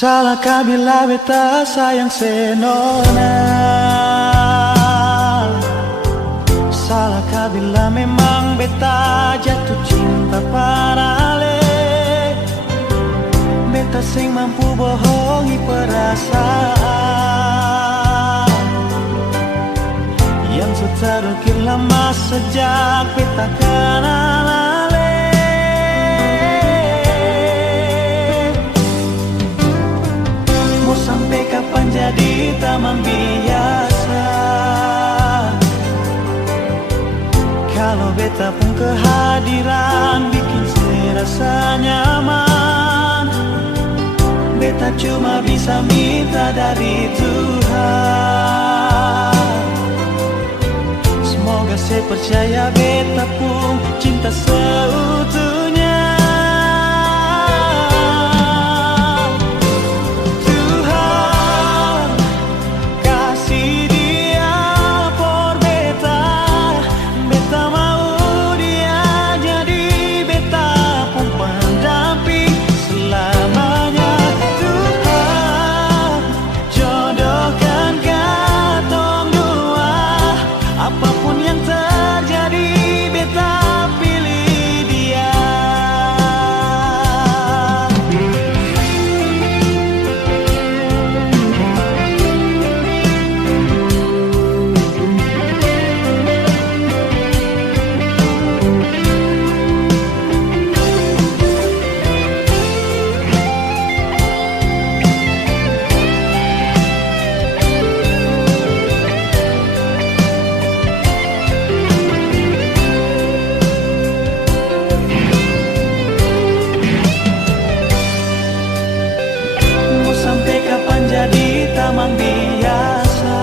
Salahkah bila beta sayang senona? Salahkah bila memang beta jatuh cinta parale? Beta sing mampu bohongi perasaan yang sudah terukir lama sejak beta kenal ale. Mau sampai kapan jadi teman biasa? Kalau beta pun kehadiran bikin serasa nyaman, beta cuma bisa minta dari Tuhan. Semoga saya percaya beta pun cinta seutuhnya. Tuhan kasih dia por beta, beta mau dia jadi beta pun pendamping selamanya. Tuhan jodohkan katong dua, apapun yang terjadi beta pilih dia. Mau sampai kapan jadi teman biasa?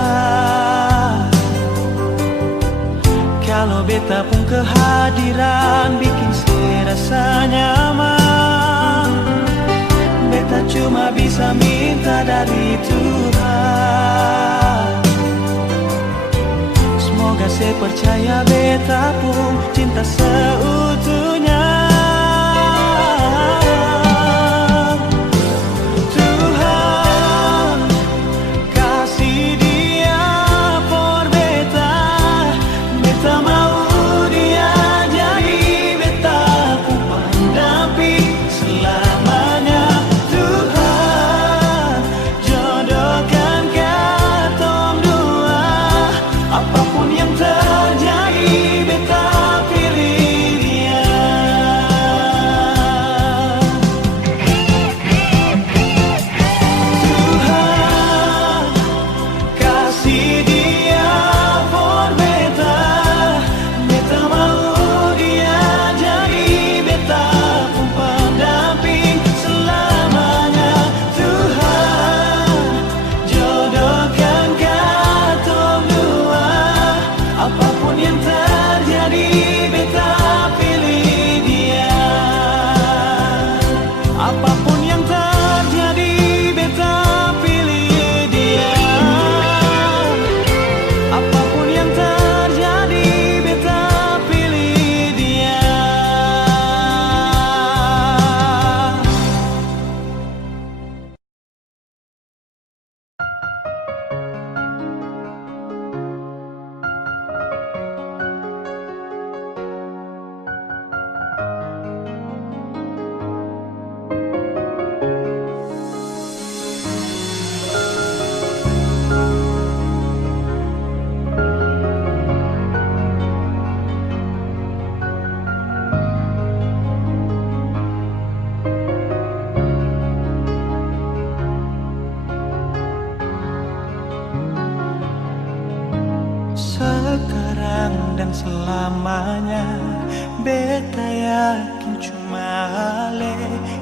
Kalau beta pun kehadiran bikin serasa nyaman, beta cuma bisa minta dari Tuhan. Semoga saya percaya beta pun cinta seutuhnya. Tuhan kasih dia por beta, beta mau dia jadi beta pun pendamping selamanya. Tuhan jodohkan katong dua, apapun yang terjadi beta pilih dia. Tuhan kasih dia por beta, beta mau dia jadi beta pun pendamping selamanya. Tuhan jodohkan katong dua, apapun yang terjadi beta pilih dia. Apapun yang terjadi beta pilih dia. Apapun yang terjadi beta pilih dia. Sekarang dan selamanya beta yakin cuma Ale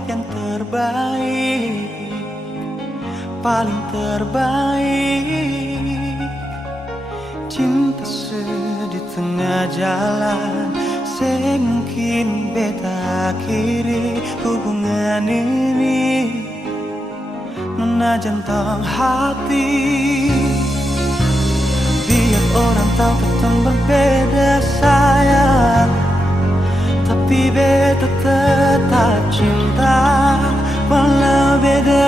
yang terbaik, paling terbaik. Cinta di tengah jalan, semungkin beta akhiri hubungan ini. Nona jantung hati, biar orang tahu ketemu berbeda sayang, tapi beta tetap cinta walau beda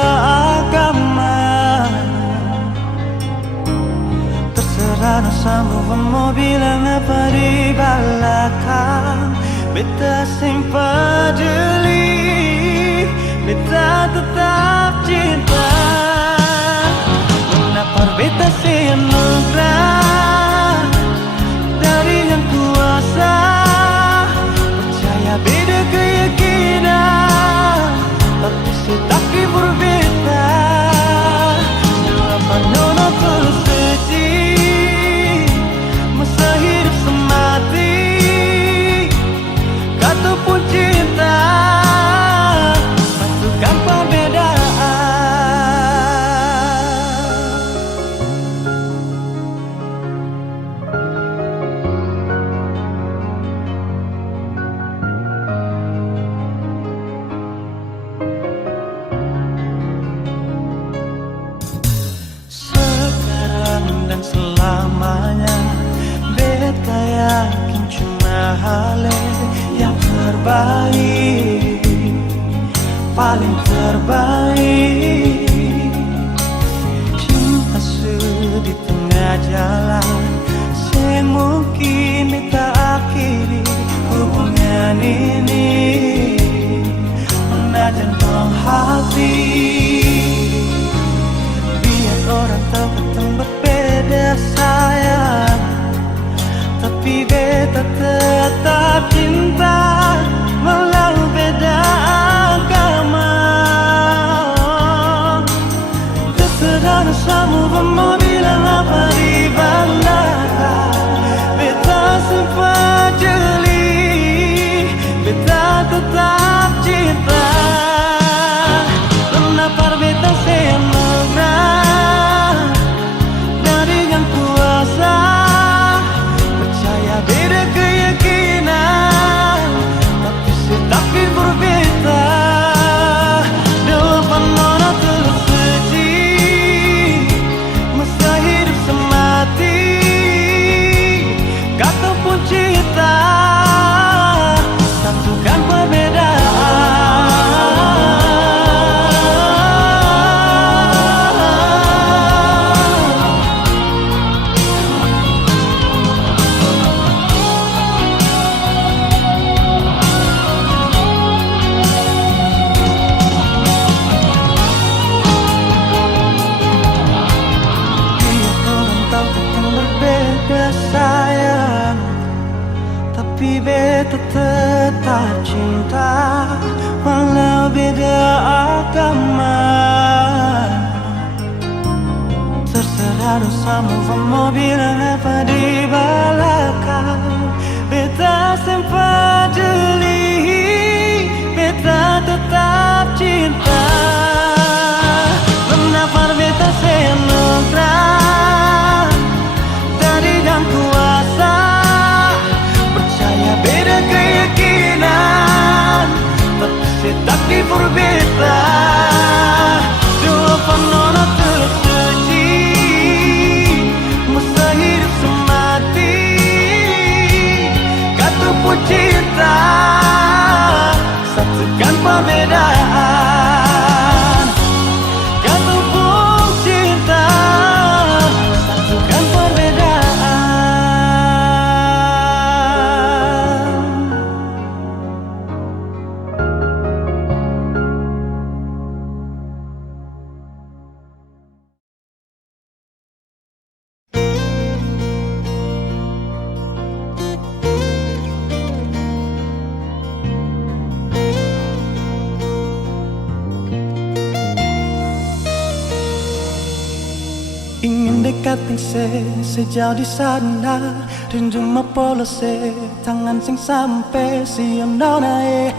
sama mau bilang apa di belakang. Beta sing peduli, beta tetap cinta. Kenapa beta sing anugerah dari yang kuasa. Percaya beda keyakinan, tapi setaki berbeda. Kenapa nono tulus suci, masa hidup semati, kata pun cinta, satukan perbedaan. Sekarang dan selamanya, beta yakin cuma hal yang terbaik, paling terbaik. Cinta di tengah jalan, sing mungkin beta akhiri hubungan ini. Menajankan hati, biar orang tahu ketemu berbeda sayang, tapi beta tetap cinta walau beda agama. Terserah sama mau bilang apa di belakang. Beta sempat jeli, beta tetap cinta. Kenapa beta semegrah dari yang kuasa. Percaya beda keyakinan, tapi setakdir berbeda. Depan mana tulus suci, masa hidup semati, kata pun cinta, satukan perbedaan. Sayang, tapi beta tetap cinta walau beda agama. Terserah sama mau bilang apa di belakang. Beta sempat jeli, beta tetap cinta. Kenapa beta senugrah dari yang kuasa. Percaya beda keyakinan, tapi setakdir berbeda. Dua penona tulus suci, masa hidup semati, kata pun cinta, satukan perbedaan. Kata pun cinta, satukan perbedaan. Ingin dekatin sejauh di sana, rindu polos tangan sing sampai siam nona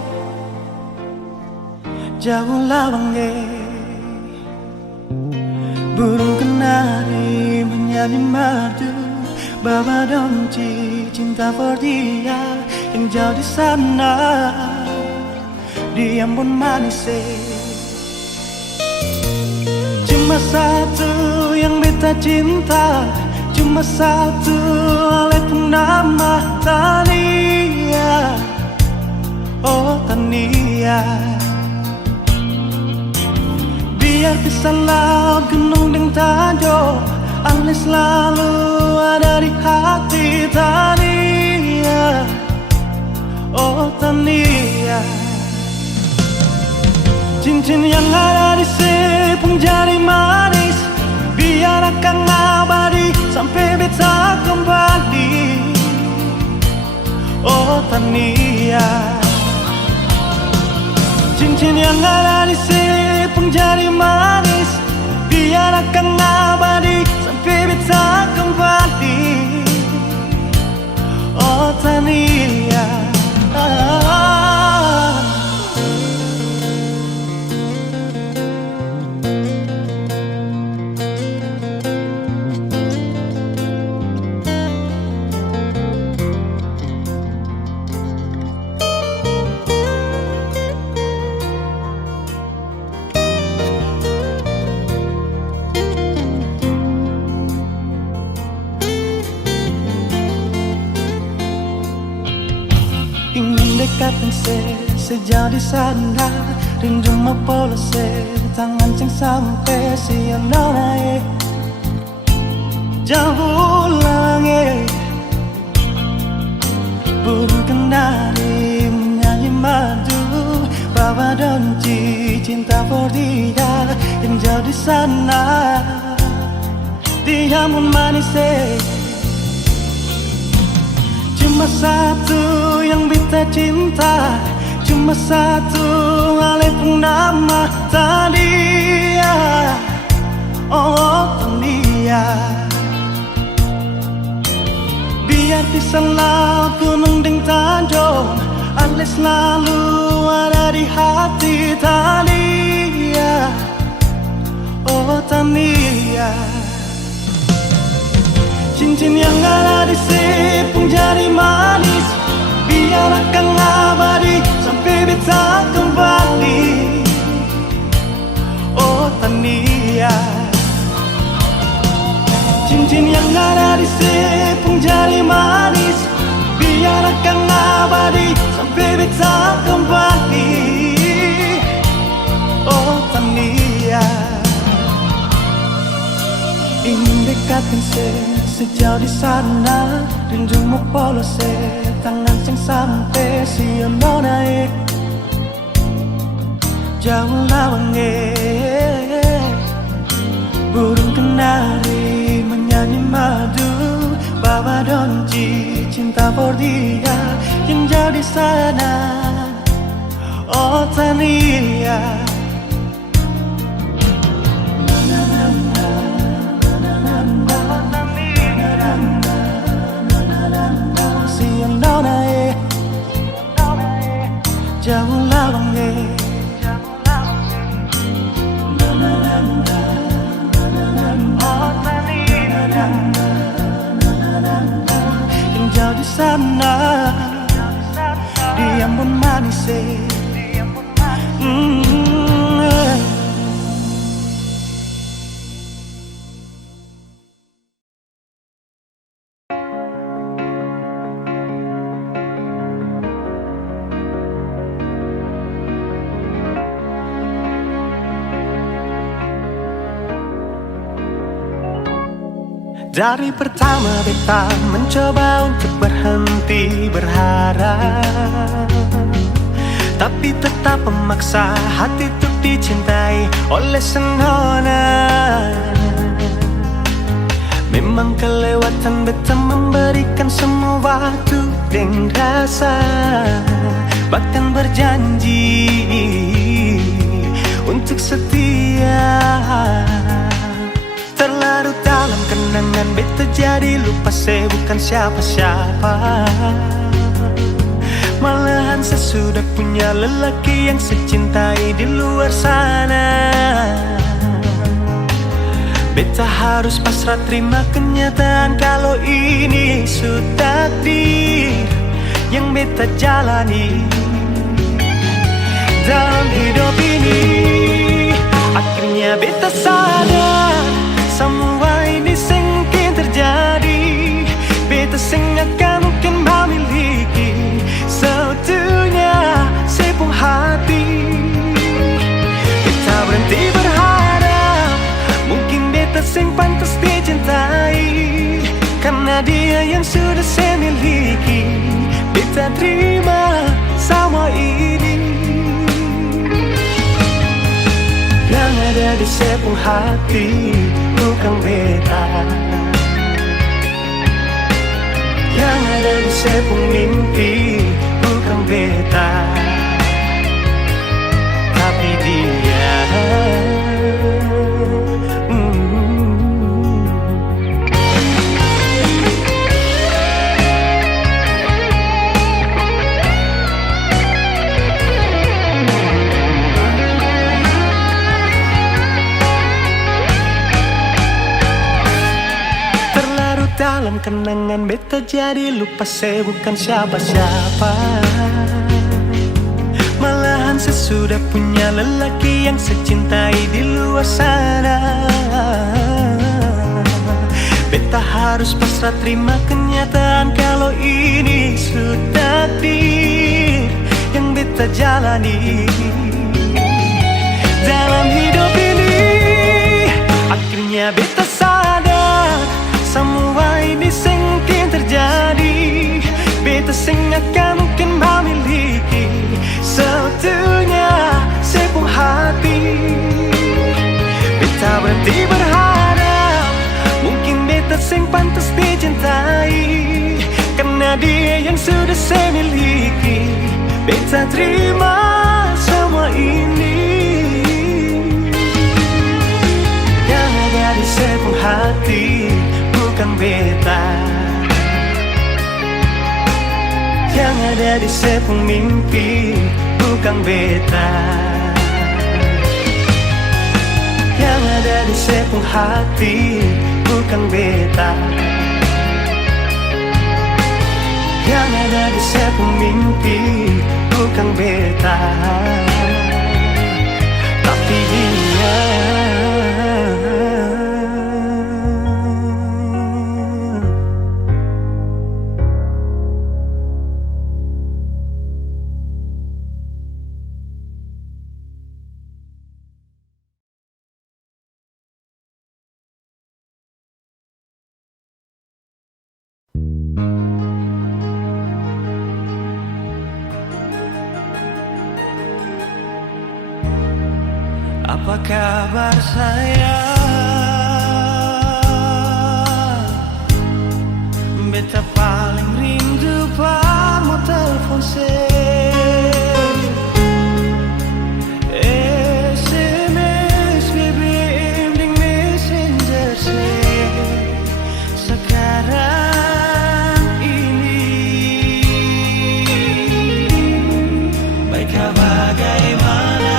jauh lawang burung kenari menyanyi merdu bawa donci cinta for dia yang jauh di sana, diam pun manis. Cuma satu yang beta cinta, cuma satu oleh nama Tania. Oh Tania, biar bisa laut gunung dan tanjung, Aneh selalu ada di hati Tania. Oh Tania, cincin yang ada di sepung jari manis, biar akan abadi sampai beta kembali. Oh Tania, cincin yang ada di sepung jari manis, biar akan abadi sampai beta kembali. Oh Tania, ingin dekat dan sejauh di sana, rindu mapolo tangan sing sampai siano naik jauh langit. Burung kenari menyanyi madu, bawa donci cinta for dia yang jauh di sana. Dia pun manis cuma satu yang beta cinta, cuma satu ale pun nama Tania. Oh Tania, biar di laut gunung deng tanjung, ale selalu ada di hati Tania. Oh Tania, cincin yang ada di sepung jari manis, biar akan abadi sampai beta kembali. Oh Tania, cincin yang ada di sepung jari manis, biar akan abadi sampai beta kembali. Oh Tania, ingin dekat dan sejauh di sana, rindu mau polos tangan sing sampai siano naik jauh lawange. Burung kenari menyanyi madu, bawa donci cinta for dia yang jauh di sana. Oh Tania, siano naik jauh lawange. Yang jauh di sana, dia pun manis Dari pertama beta mencoba untuk berhenti berharap, tapi tetap memaksa hati untuk dicintai oleh senona. Memang kelewatan beta memberikan semua waktu dan rasa, bahkan berjanji untuk setia. Terlarut dalam kenangan beta jadi lupa saya bukan siapa-siapa. Malahan saya sudah punya lelaki yang secintai di luar sana. Beta harus pasrah terima kenyataan kalau ini sudah takdir yang beta jalani dalam hidup ini. Akhirnya beta sadar semua ini sengkin terjadi. Beta sing akan mungkin memiliki seutuhnya sepenuh hati. Beta berhenti berharap mungkin beta sing pantas dicintai. miliki. Beta terima semua ini. Yang ada di sepung hati bukan beta, yang ada di sepung mimpi bukan beta, tapi dia. Dalam kenangan beta jadi lupa saya bukan siapa-siapa. Malahan sesudah punya lelaki yang secintai di luar sana. Beta harus pasrah terima kenyataan kalau ini sudah takdir yang beta jalani. Dalam hidup ini akhirnya beta sadar semua ini sengkin terjadi. Beta sing akan mungkin memiliki seutuhnya sepung hati. Beta berhenti berharap mungkin beta sing pantas dicintai, karena dia yang sudah saya miliki. Beta terima semua ini. Yang ada di sepung hati bukan beta, yang ada di sepung mimpi bukan beta, yang ada di sepung hati bukan beta, yang ada di sepung mimpi bukan beta, tapi dia. Apa kabar saya? Beta paling rindu pamo telepon SMS, BBM dan Messenger sekarang ini. Baiklah bagaimana?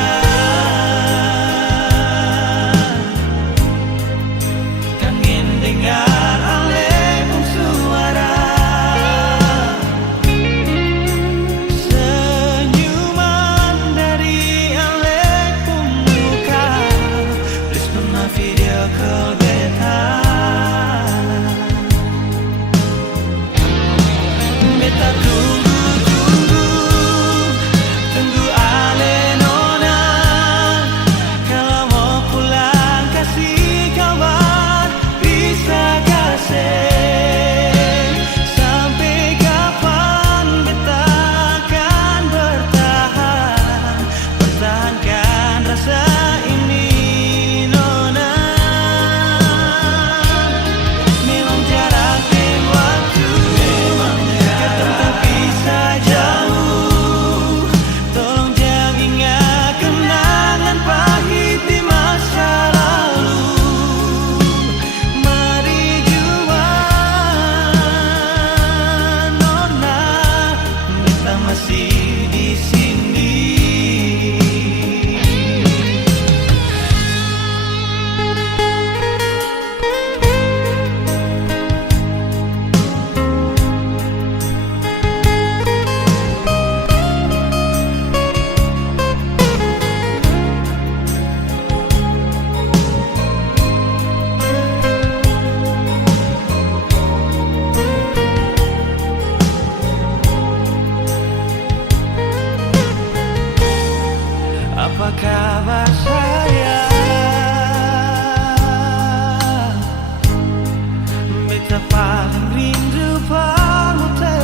Beta paling rindu padamu.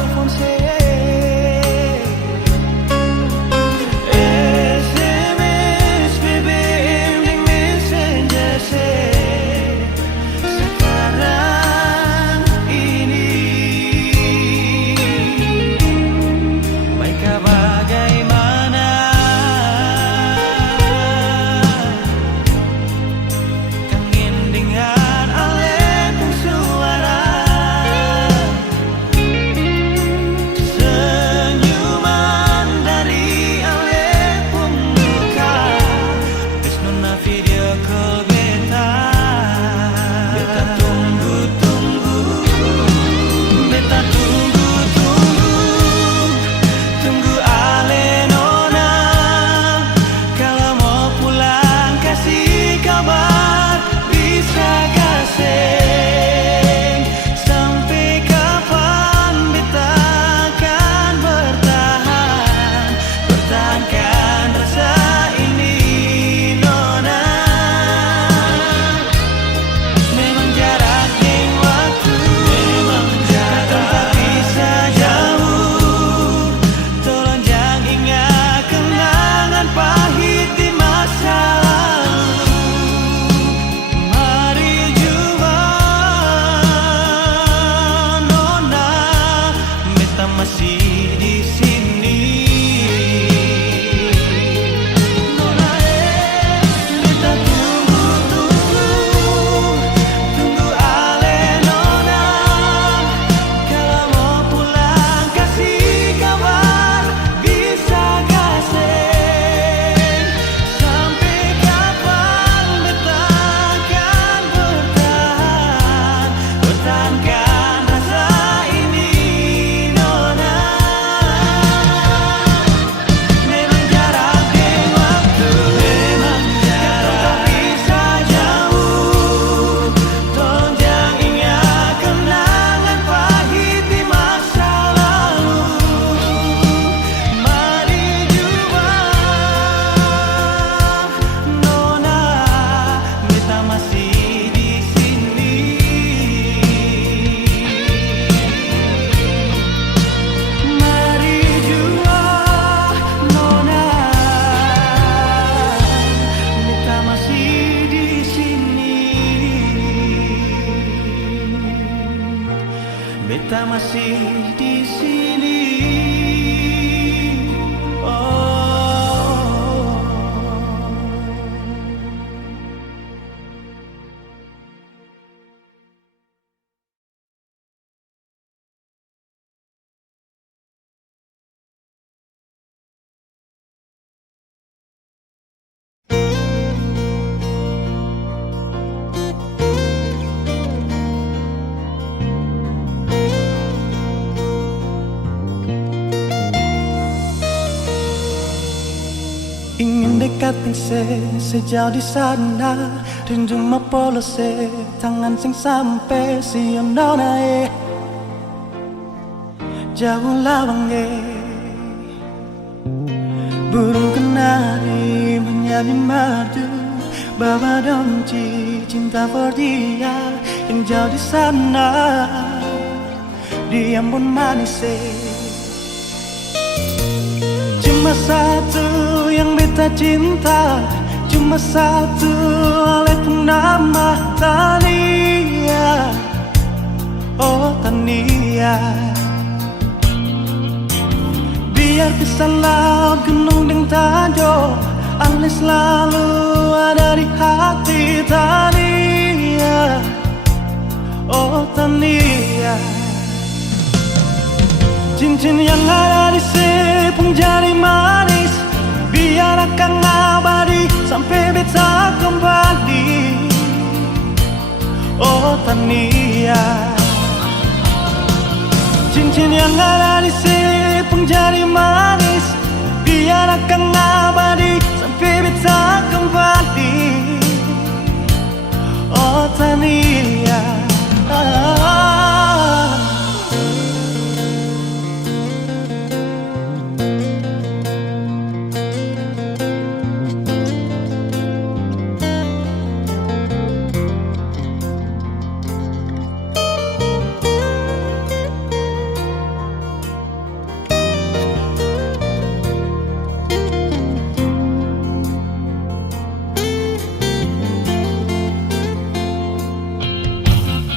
Ingin dekatin sejauh di sana, rindu mapolo tangan sing sampai si nae jauh lawange. Burung kenari menyanyi madu, bawa donci cinta for dia yang jauh di sana. Dia pun manis. Cuma satu yang beta cinta, cuma satu oleh nama Tania. Oh Tania, biar kisah laut gunung dan tanjung, Ale selalu ada di hati Tania. Oh Tania, cincin yang ada di sepung jari manis, biar akan abadi sampai beta kembali. Oh Tania, cincin yang ada di sepung jari manis, biar akan abadi sampai beta kembali. Oh Tania,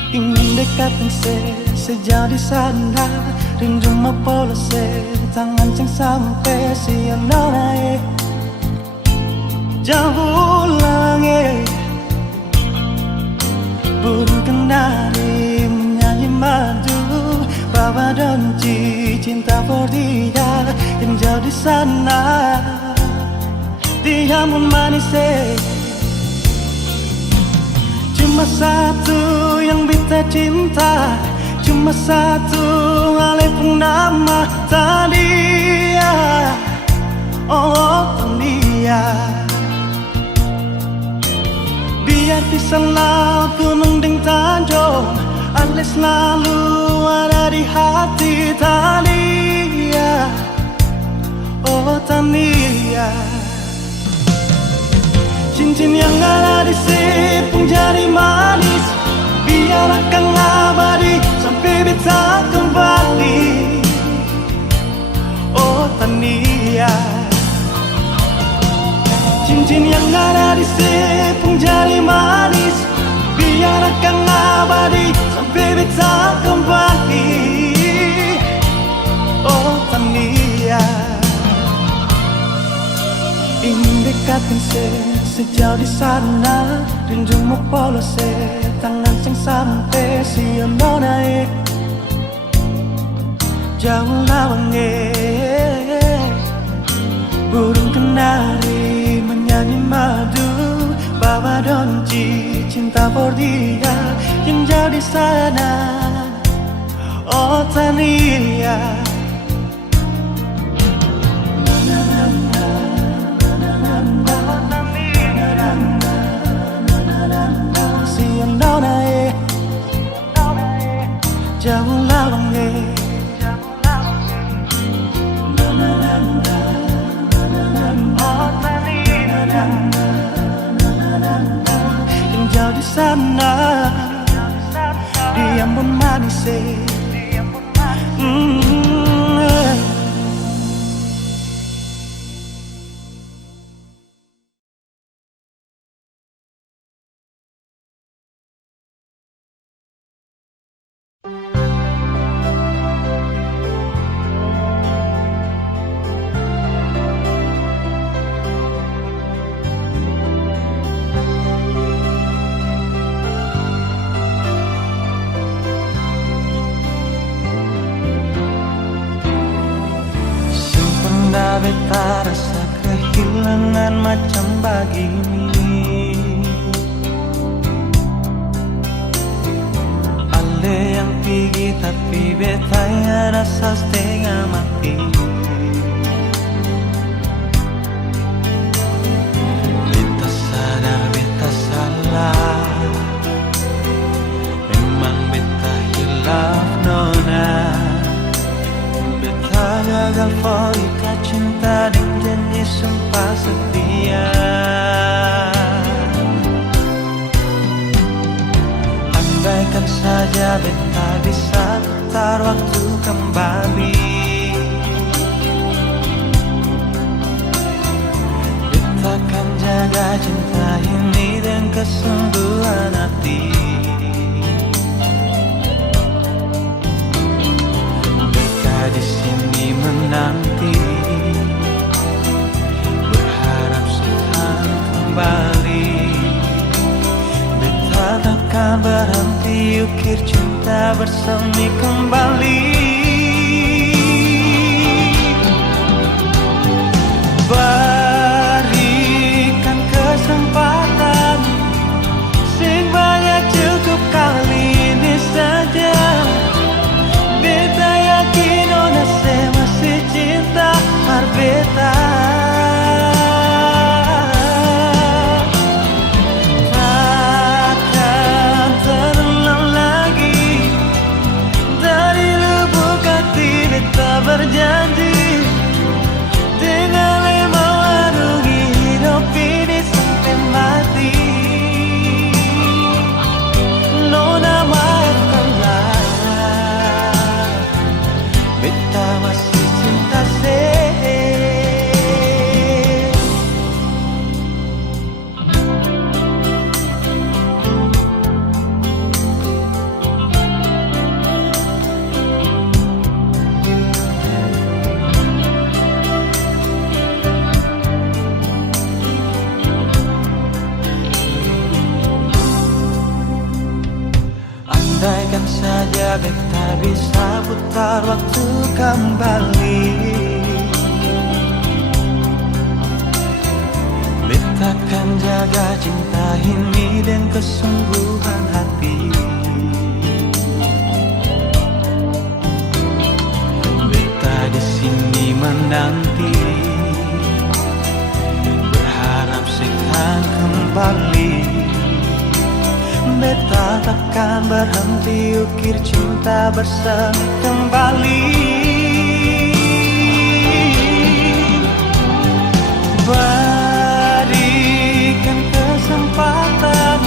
ingin dekatin sejauh di sana, rindu mapolo tangan sing sampai si nae jauh lange. Burung kenari menyanyi madu, bawa donci cinta for dia yang jauh di sana. Dia pun manis. Cuma satu yang beta cinta, cuma satu oleh nama Tania. Oh Tania, biar pisah laut gunung dan tanjung, Ale selalu ada di hati Tania. Oh Tania, cincin yang ada di sepung jari manis, biar akan abadi sampai beta kembali. Oh Tania, cincin yang ada di sepung jari manis, biar akan abadi sampai beta kembali. Oh Tania, ingin dekatin sejauh di sana, rindu mapolo tangan sing sampai si nae jauh lawange. Burung kenari menyanyi madu, bawa donci cinta for dia yang jauh di sana. Oh Tania, nae jauh lawange. Yang jauh di sana, dia pun manis. Beta rasa kehilangan macam begini. Ale yang pergi tapi beta yang rasa setengah mati. kembali. Kita akan jaga cinta ini dengan kesungguhan hati. Kita di sini menanti, berharap seakan kembali. Kita takkan berhenti ukir cinta bersemi kembali. Berikan kesempatan, sing banyak cukup kali ini saja. Beta yakin ona se masih cinta par beta. Takkan terulang lagi, dari lubuk hati beta berjanji, dengan mewarungi hidup ini sampai mati. Nona maafkanlah, beta masih cinta se. Andaikan saja beta bisa putar waktu kembali, beta akan jaga cinta ini dengan kesungguhan hati. Beta di sini menanti, berharap seakan kembali. Beta takkan berhenti ukir cinta bersemi kembali. Berikan kesempatan,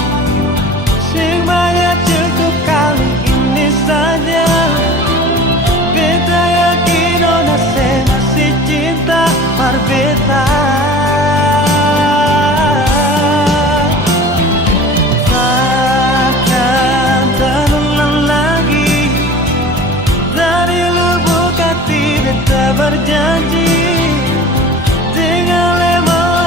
sing banyak cukup kali ini saja. Beta yakin ona se masih cinta par beta. Berjanji dengan lemah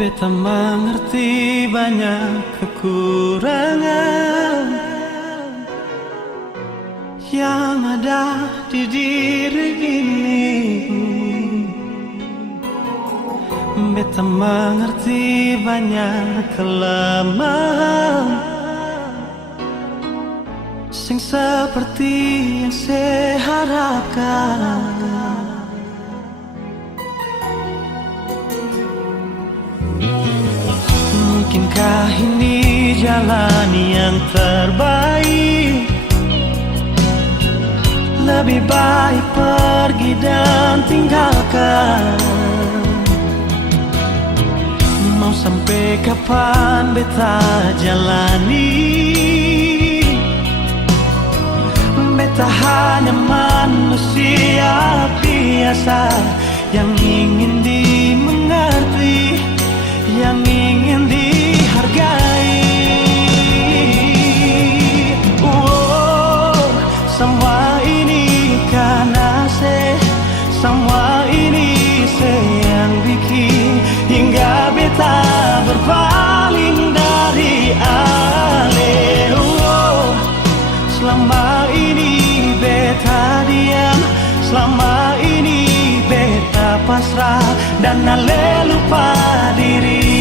Beta mengerti banyak kekurangan yang ada di diri ini. Beta mengerti banyak kelemahan sing seperti yang saya harapkan. Mungkinkah ini jalan yang terbaik? Lebih baik pergi dan tinggalkan. Mau sampai kapan beta jalani? Beta hanya manusia biasa yang ingin dimengerti, yang ingin dihargai. Semua ini karena semua ini yang bikin hingga beta berpaling dari ale. Selama ini beta diam, selama ini beta pasrah dan ale lupa diri.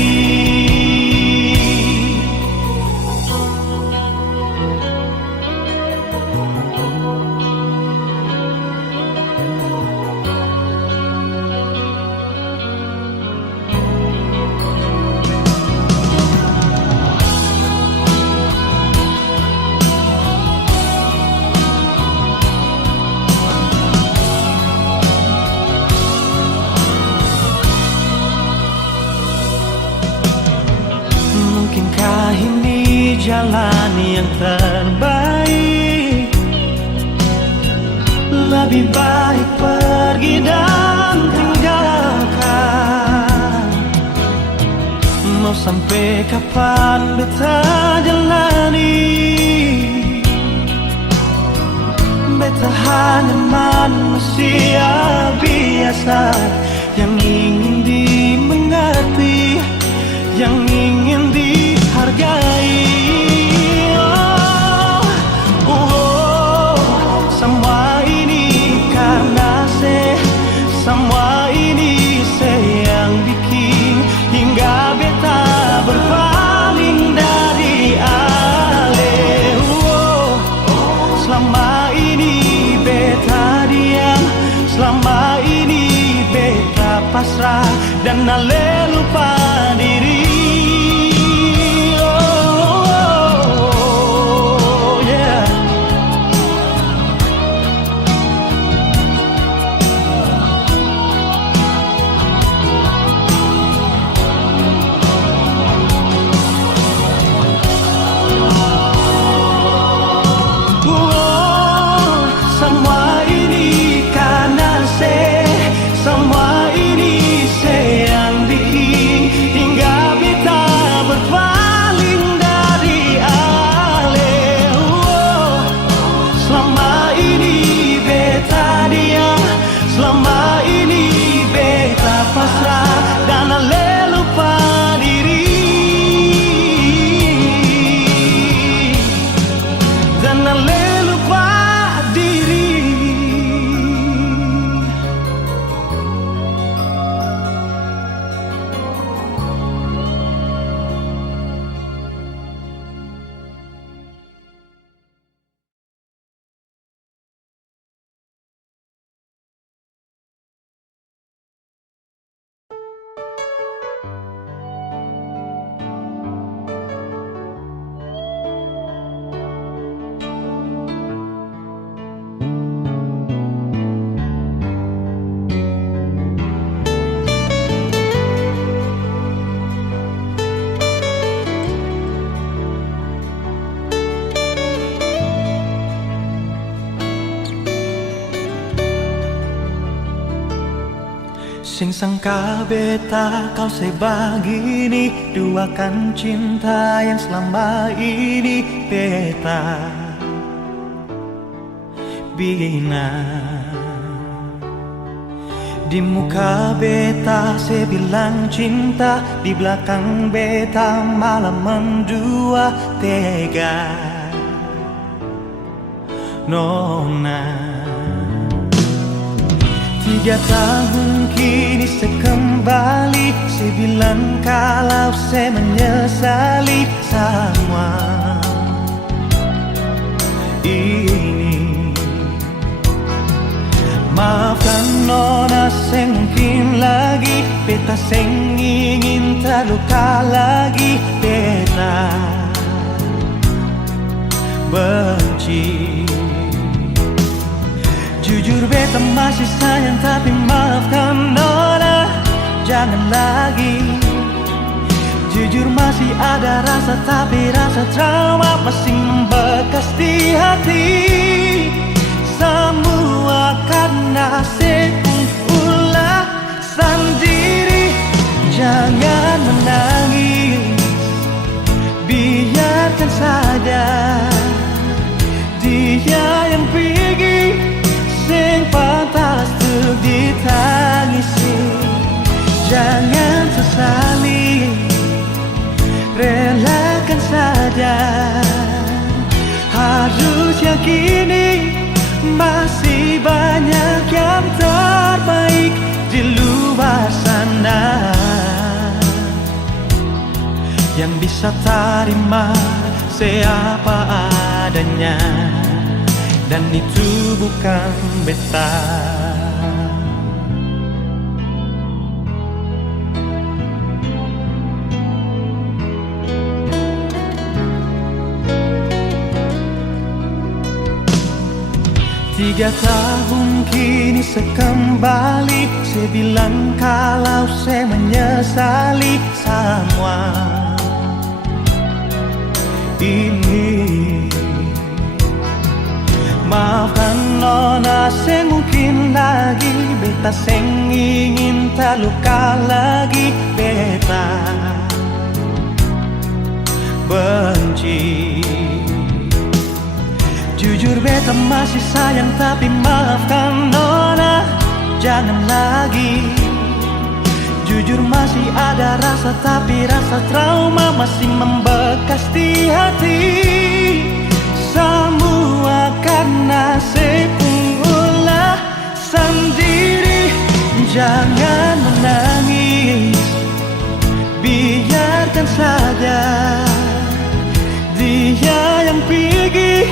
Mungkinkah ini jalan yang terbaik? Lebih baik pergi dan tinggalkan. Mau sampai kapan beta jalani? Beta hanya manusia biasa yang ingin dimengerti, yang ingin dihargai. Semua ini karena semua ini yang bikin hingga beta berpaling dari ale. Selama ini beta diam, selama ini beta pasrah dan ale lupa diri. Semua ini karena semua ini yang bikin hingga beta berpaling dari ale. Selama ini beta diam, selama ini beta pasrah dan ale lupa diri. Dan ale lupa diri. Sing sangka beta kau sebagini, duakan cinta yang selama ini beta bina. Di muka beta saya bilang cinta, di belakang beta malah mendua tega. Nona, 3 tahun kini saya kembali. Saya bilang kalau saya menyesali semua ini. Maafkan nona, saya mungkin lagi beta seng ingin terluka lagi. Beta benci, jujur beta masih sayang, tapi maafkan nona, jangan lagi. Jujur masih ada rasa, tapi rasa trauma masih membekas di hati. Semua karena saya ulah sendiri. Jangan menangis, biarkan saja dia yang pergi, sing pantas untuk ditangisi. Jangan sesali, relakan saja. Harus yakini masih banyak yang terbaik di luar sana, yang bisa terima siapa adanya, dan itu bukan beta. Tiga tahun kini saya kembali. Saya bilang kalau saya menyesali semua ini. Maafkan nona, saya mungkin lagi beta seng ingin terluka lagi. Beta benci, jujur beta masih sayang, tapi maafkan nona, jangan lagi. Jujur masih ada rasa, tapi rasa trauma masih membekas di hati. Semua karena saya ulah sendiri. Jangan menangis, biarkan saja dia yang pergi,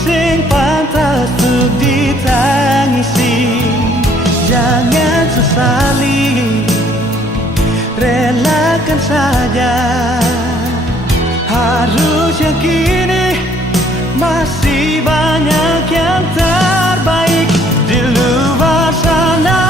sing pantas untuk ditangisi. Jangan sesali, relakan saja. Harus yakini masih banyak yang terbaik di luar sana.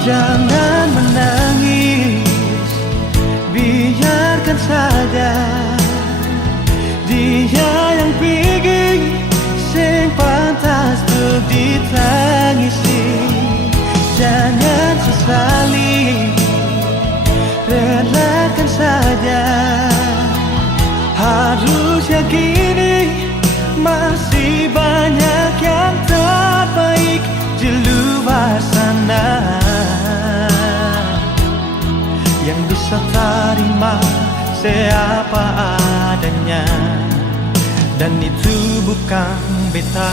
Jangan menangis, biarkan saja dia yang pergi, sing pantas untuk ditangisi. Jangan sesali, relakan saja. Harus yakini masih banyak yang terbaik di luar sana, yang bisa terima siapa adanya, dan itu bukan beta.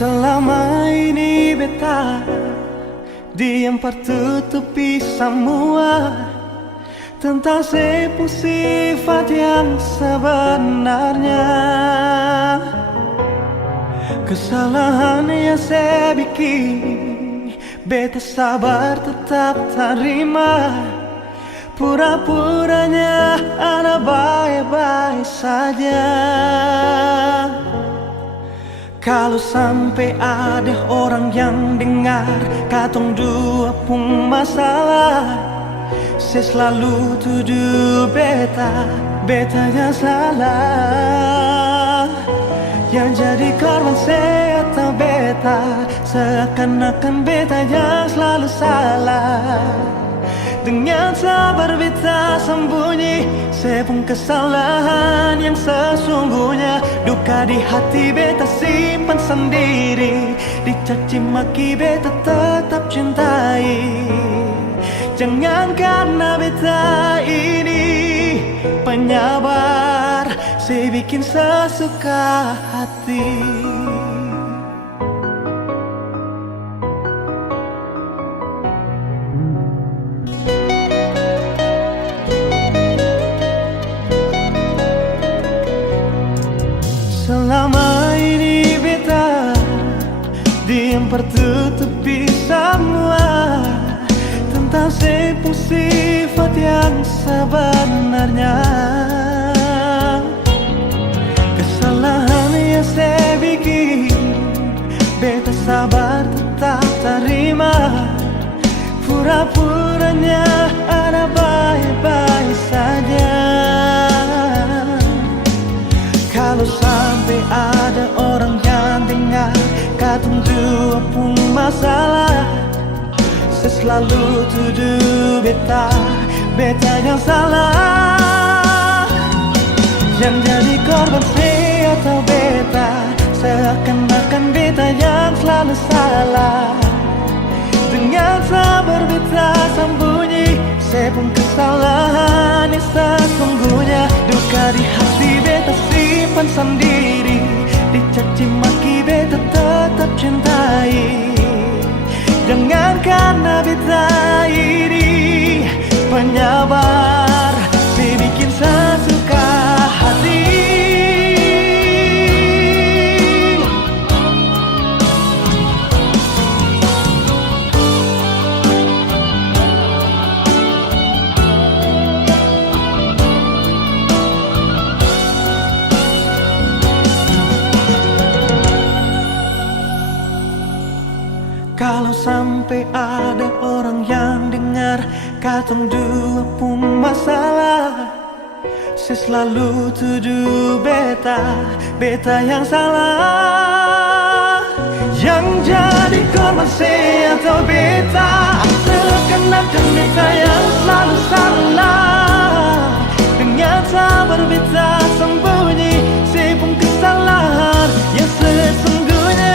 Selama ini beta diam tertutupi semua, tentang sifat yang sebenarnya. Kesalahan yang saya bikin, beta sabar tetap terima. Pura-puranya ana baik-baik saja. Kalau sampai ada orang yang dengar katong dua pun masalah, saya selalu tuduh betanya salah. Yang jadi korban saya atau beta, seakan-akan beta yang selalu salah. Dengan sabar beta sembunyi saya pun kesalahan yang sesungguhnya. Duka di hati beta simpan sendiri, dicaci maki beta tetap cintai. Jangan karena beta ini penyabar, saya bikin sesuka hati. Selama ini beta diam tertutupi semua tentang sifat yang sebenarnya. Kesalahan yang saya bikin, beta sabar tetap terima. Pura-puranya ada baik-baik saja. Kalau sampai ada orang yang dengar katong dua pun masalah, saya selalu tuduh beta yang salah. Yang jadi korban saya atau beta, seakan-akan beta yang selalu salah. Dengan sabar beta sembunyi saya pun kesalahan yang sesungguhnya. Duka di hati beta simpan sendiri, dicaci maki beta tetap cintai. Jangan karena beta ini penyabar, saya bikin sesuka hati. Kalau sampai ada orang yang dengar katong dua pun masalah, saya selalu tuduh beta yang salah. Yang jadi korban saya atau beta, seakan-akan beta yang selalu salah. Dengan sabar beta sembunyi saya pun kesalahan yang sesungguhnya.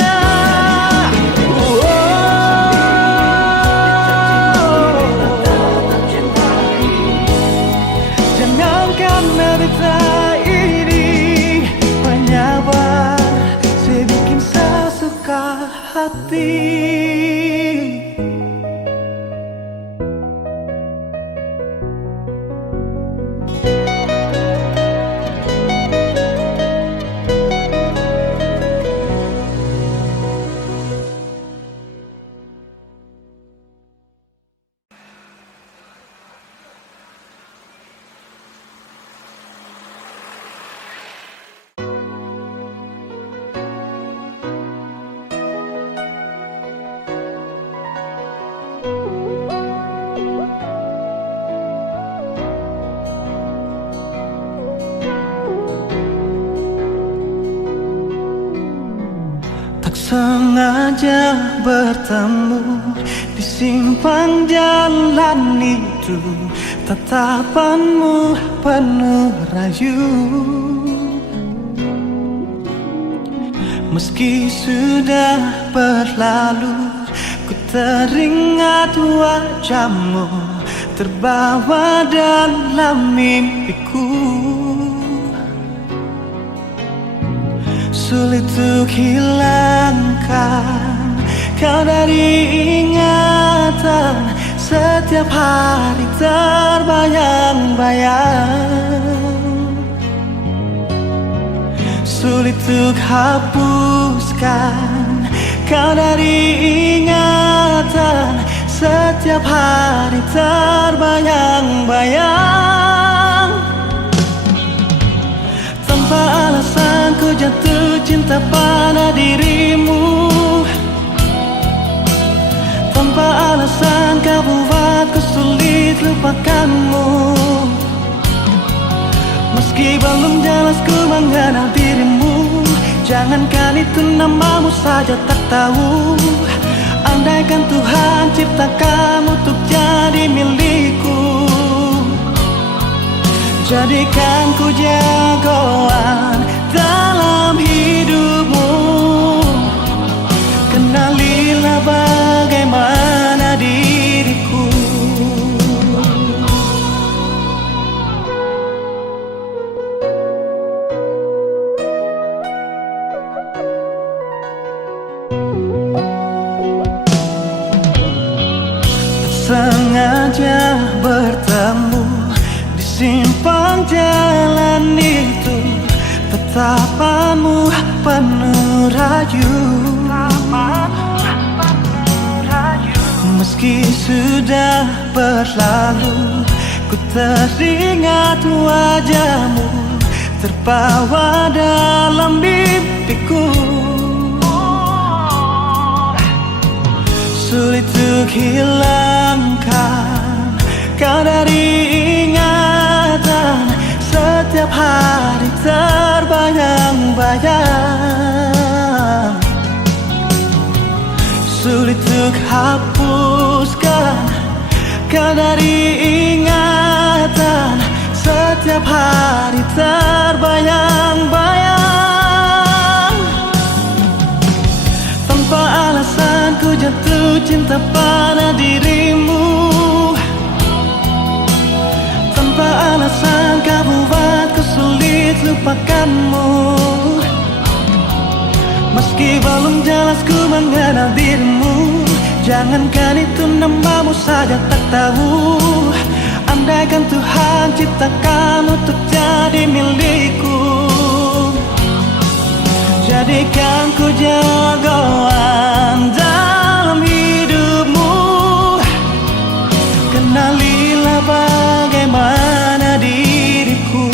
Karena beta ini penyabar, saya bikin sesuka hati. Sengaja bertemu di simpang jalan itu, tatapanmu penuh rayu. Meski sudah berlalu, ku teringat wajahmu terbawa dalam mimpiku. Sulit untuk hilangkan kau dari ingatan, setiap hari terbayang-bayang. Sulit untuk hapuskan kau dari ingatan, setiap hari terbayang-bayang. Tanpa alasan ku jatuh cinta pada dirimu, tanpa alasan kau buatku sulit lupakanmu. Meski belum jelas ku mengenal dirimu, jangankan itu namamu saja tak tahu. Andaikan Tuhan cipta kamu untuk jadi milikku, jadikan ku jagoan dalam hidupmu. Kenalilah bagaimana diriku. Sengaja bertemu di simpang jalan itu, tatapanmu penuh rayu. Meski sudah berlalu, ku teringat wajahmu terbawa dalam mimpiku. Sulit untuk hilangkan kau dari ingatan, setiap hari terbayang-bayang. Sulit untuk hapuskan kau dari ingatan, setiap hari terbayang-bayang. Tanpa alasan ku jatuh cinta pada dirimu, tanpa alasan kau buatku sulit lupakanmu. Meski belum jelas ku mengenal dirimu, jangankan itu namamu saja tak tahu. Andaikan Tuhan cipta kamu untuk jadi milikku, jadikan ku jagoan dalam hidupmu. Kenalilah bagaimana diriku,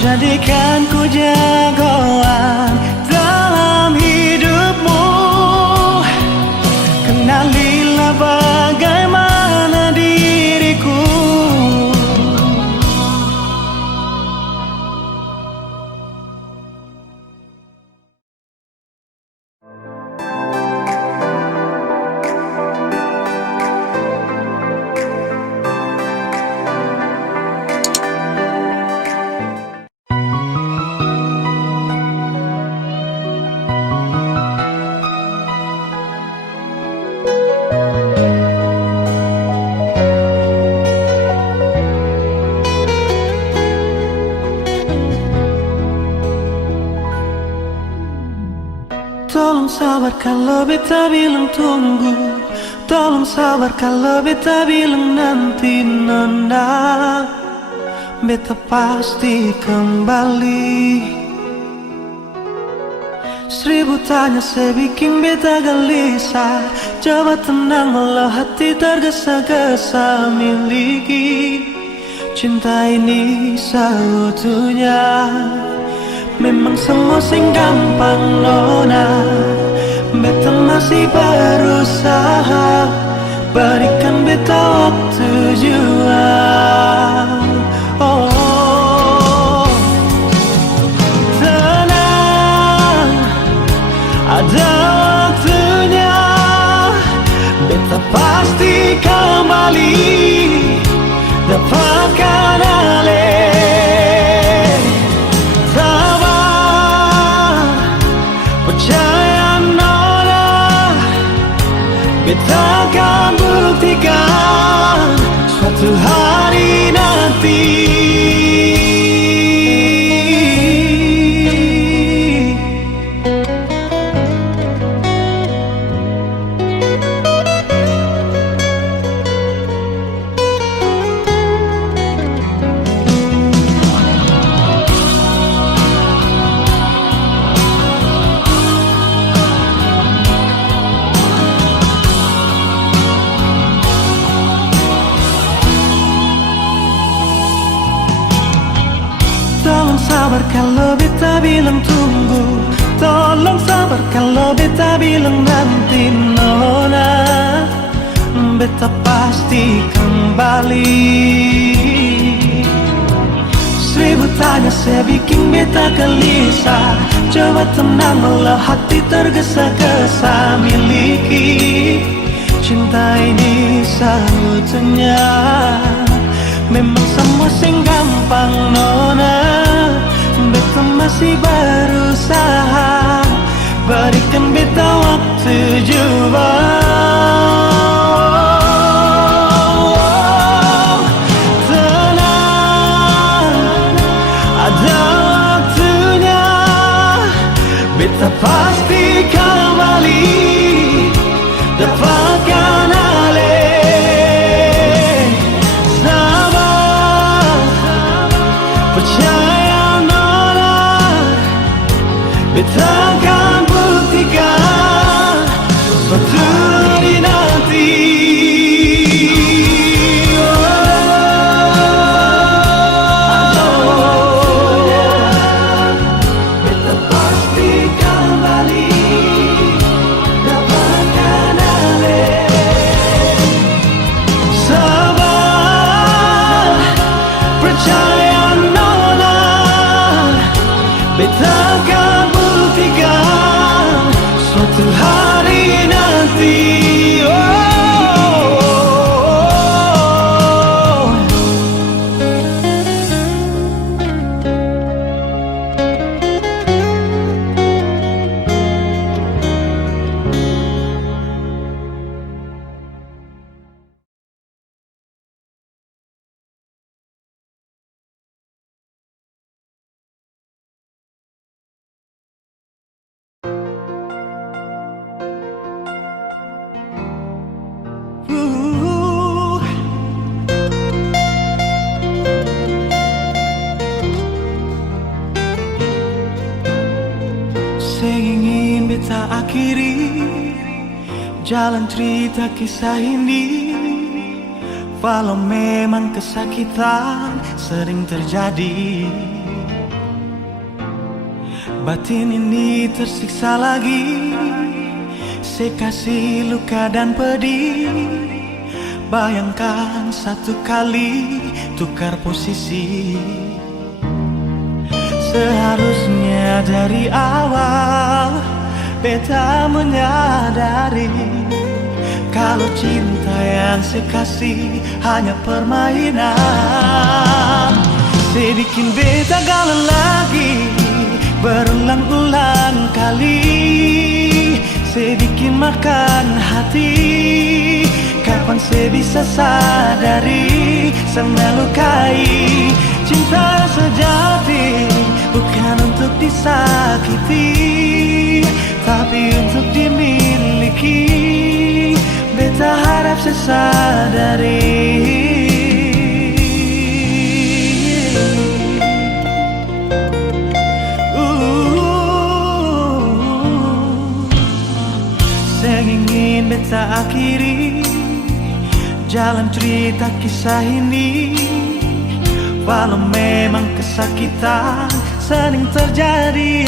jadikan ku jagoan dalam hidupmu. Kenalilah bagaimana diriku. Tolong sabar kalau beta bilang tunggu, tolong sabar kalau beta bilang nanti nona. Beta pasti kembali. Seribu tanya sebikin beta gelisah. Coba tenang walau hati tergesa-gesa miliki cinta ini seutuhnya. Memang semua sing gampang nona, beta masih berusaha berikan beta waktu jua. Oh, tenang, ada waktunya, beta pasti kembali dapatkan alih. Percaya nona, beta akan buktikan suatu hari nanti. sabar kalau beta bilang tunggu, tolong sabar kalau beta bilang nanti, nona. Beta pasti kembali. Seribu tanya saya bikin beta gelisah. Coba tenang walau hati tergesa-gesa. Miliki cinta ini seutuhnya. Memang semua sing gampang, nona. Beta masih berusaha. Berikan beta waktu juga. Beta pasti kembali dapatkan alih. Sabar, percaya nona. Beta akan buktikan suatu hari nanti. Beta akan buktikan suatu hari nanti. Saya ingin beta akhiri jalan cerita kisah ini. Walau memang kesakitan sering terjadi, batin ini tersiksa lagi. Saya kasih luka dan pedih. Bayangkan satu kali tukar posisi. Seharusnya dari awal beta menyadari kalau cinta yang saya kasih hanya permainan. Saya bikin beta galau lagi berulang-ulang kali. Saya bikin makan hati. Kapan saya bisa sadari saya melukai. Cinta sejati bukan untuk disakiti, tapi untuk dimiliki. Beta harap saya sadari. Saya ingin beta akhiri jalan cerita kisah ini. Walau memang kesakitan sering terjadi,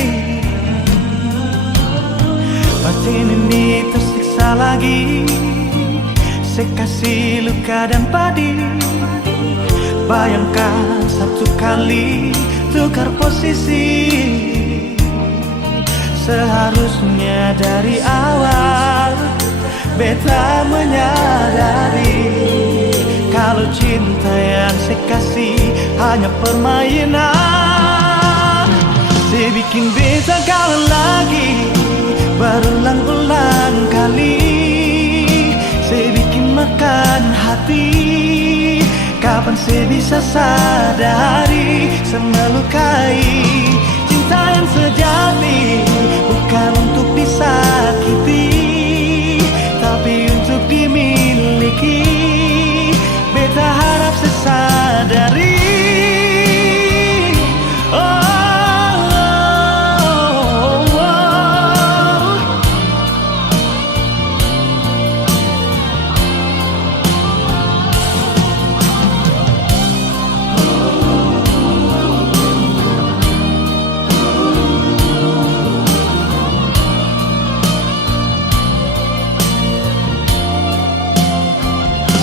batin ini tersiksa lagi. Saya kasih luka dan pedih. Bayangkan satu kali tukar posisi. Seharusnya dari awal beta menyadari kalau cinta yang saya kasih hanya permainan. Saya bikin beta galau lagi berulang-ulang kali. Saya bikin makan hati. Kapan saya bisa sadari saya melukai. Cinta yang sejati bukan untuk disakiti, tapi untuk dimiliki. Beta harap saya sadari.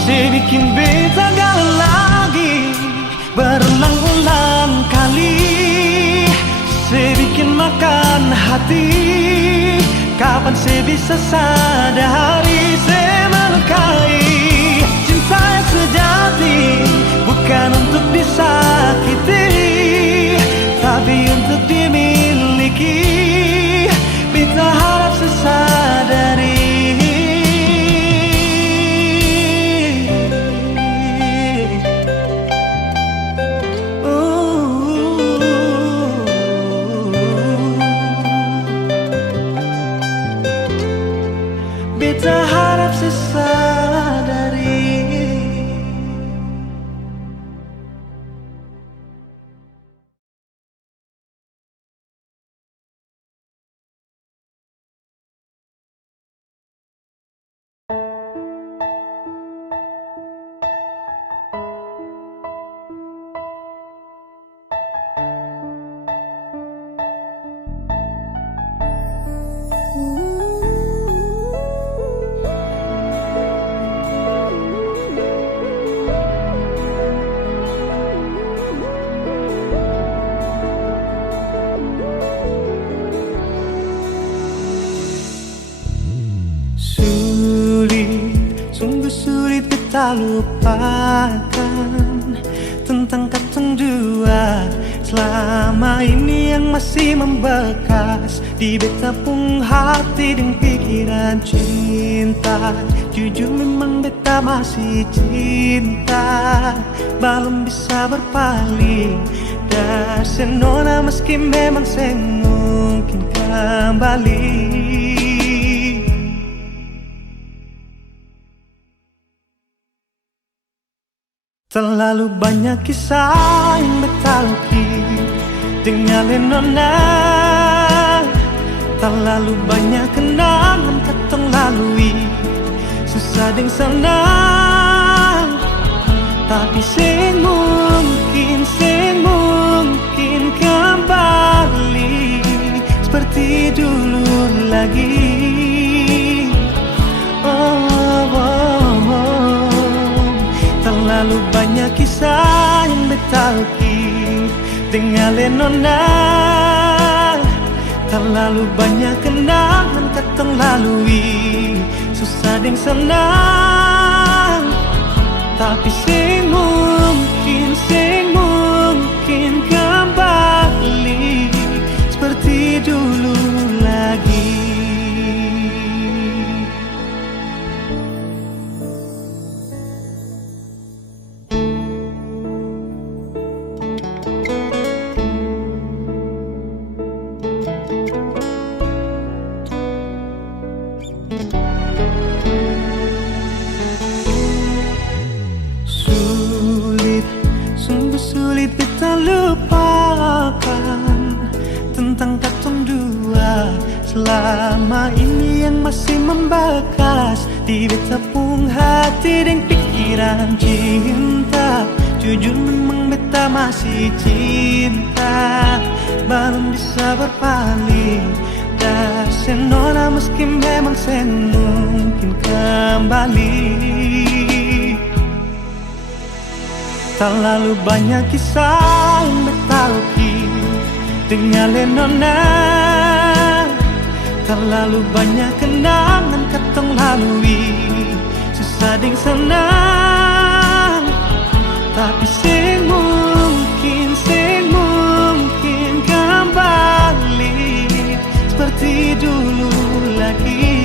Sebikin beta galau lagi berulang-ulang kali. Sebikin makan hati. Kapan saya bisa sadari saya melukai. Cinta yang sejati bukan untuk disakiti, tapi untuk dimiliki. Beta harap saya sadari. Beta harap saya sadari. Sungguh sulit kita lupakan tentang katong dua. Selama ini yang masih membekas di beta pung hati dan pikiran cinta. Jujur memang beta masih cinta, belum bisa berpaling dari senona meski memang saya mungkin kembali. Terlalu banyak kisah yang beta lukis dengan nona. Terlalu banyak kenangan katong lalui, susah deng senang. Tapi sing mungkin kembali seperti dulu lagi. Terlalu banyak kisah yang beta lukis dengan nona. Terlalu banyak kenangan katong lalui, susah deng senang. Tapi sing mungkin kembali seperti dulu lagi. Sulit beta lupakan tentang katong dua. Selama ini yang masih membekas di beta pung hati dan pikiran cinta. Jujur memang beta masih cinta, belum bisa berpaling dari senona meski memang saya mungkin kembali. Terlalu banyak kisah yang beta lukis dengan nona. Terlalu banyak kenangan katong lalui, susah deng senang. Tapi sing mungkin kembali seperti dulu lagi.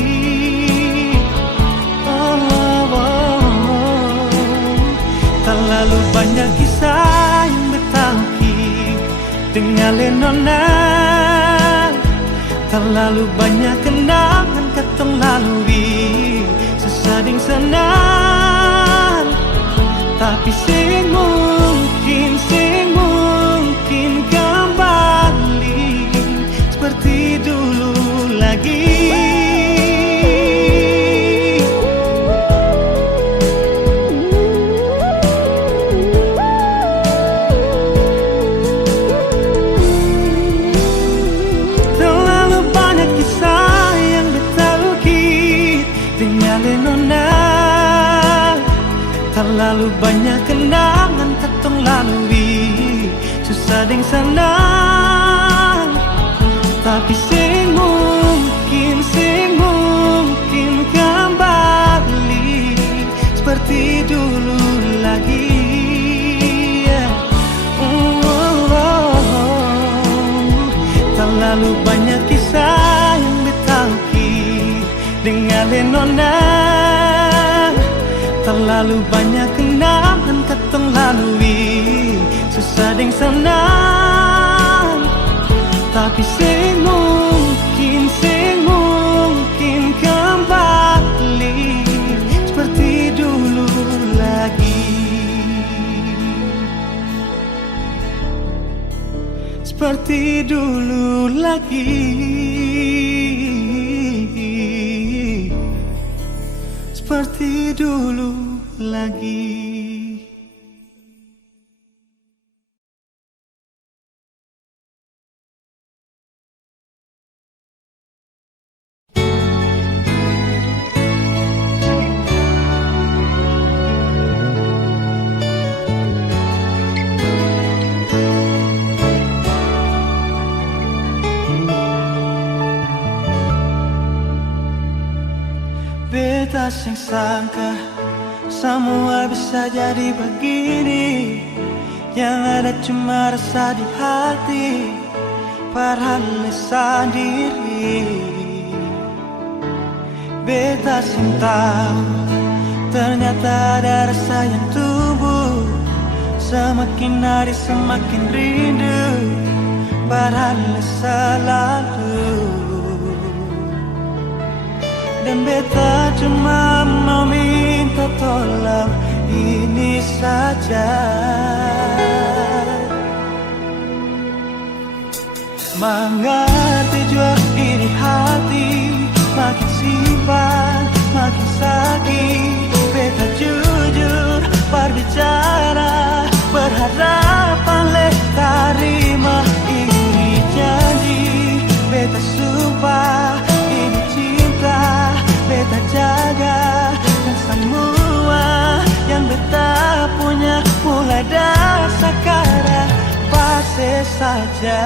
Terlalu banyak kisah yang beta lukis dengan nona. Terlalu banyak kenangan katong lalui, susah deng senang. Tapi sing mungkin kembali seperti dulu lagi. Terlalu banyak kenangan ketong lalui, susah deng senang. Tapi sing mungkin kembali seperti dulu lagi. Terlalu banyak kisah yang ditangki dengan lenona. Terlalu banyak kenangan ketong lalui, susah deng senang. Tapi sing mungkin kembali seperti dulu lagi. Seperti dulu lagi. Seperti dulu lagi. Beta sing sangka semua bisa jadi begini, yang ada cuma rasa di hati, padahal sendiri. Beta sing tahu ternyata ada rasa yang tumbuh, semakin hari semakin rindu, padahal selalu. Dan beta cuma mau minta tolong ini saja, mengerti jua iri hati, makin simpan makin sakit. Beta jujur berbicara, berharapan leh terima ini janji. Beta sumpah ini cinta, beta jaga. Dan semua yang beta punya mulai dari sekarang pasti saja.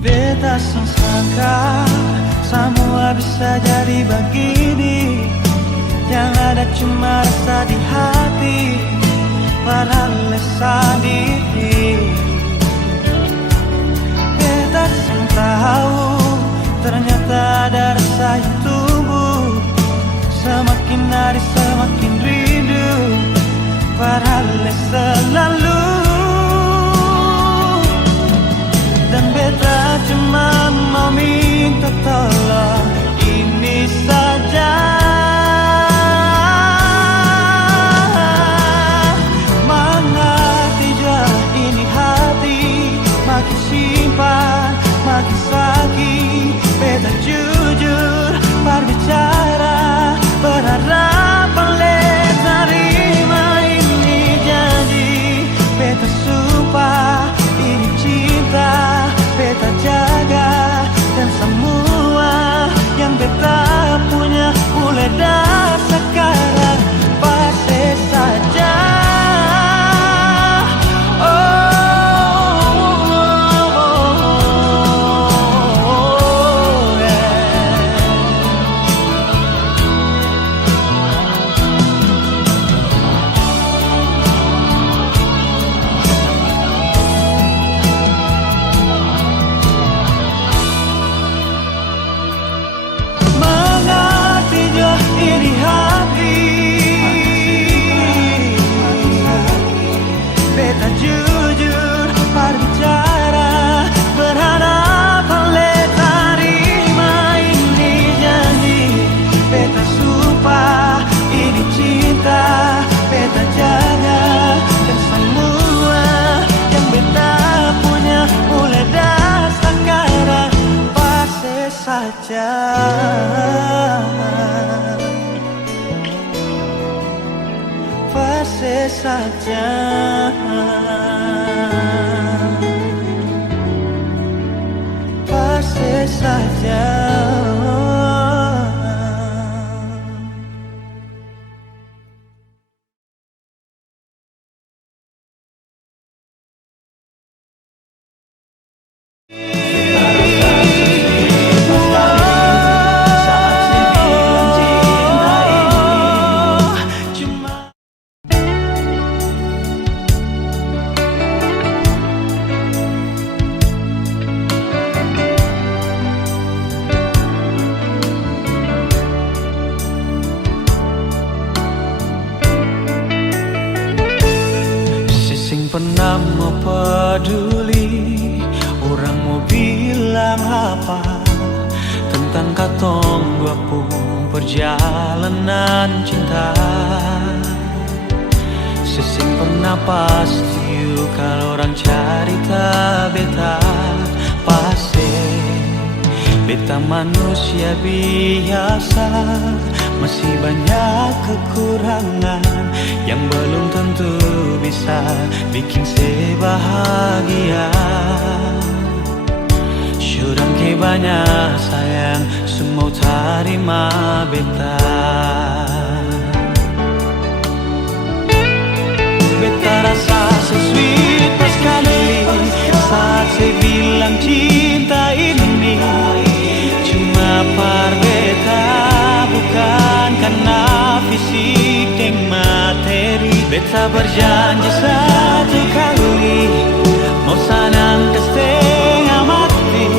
Beta sangka semua bisa jadi begini, yang ada cuma rasa di hati, padahal sendiri. Beta sing tahu ternyata ada rasa yang tumbuh, semakin hari semakin rindu, padahal selalu. Dan beta cuma mau minta tolong ini saja, saja, fase saja, fase saja. Pernah mau peduli, orang mau bilang apa tentang katong dua pun perjalanan cinta. Sesing pernah pasti kalau orang cerita beta pasti beta manusia biasa, masih banyak kekurangan yang belum tentu bisa bikin saya bahagia. Sudah ke banyak sayang, semua terima beta. Beta rasa so sweet pas kali saat saya bilang cinta ini cuma par beta, bukan karena fisik dan materi. Beta berjanji satu kali mau sanang ke setengah mati,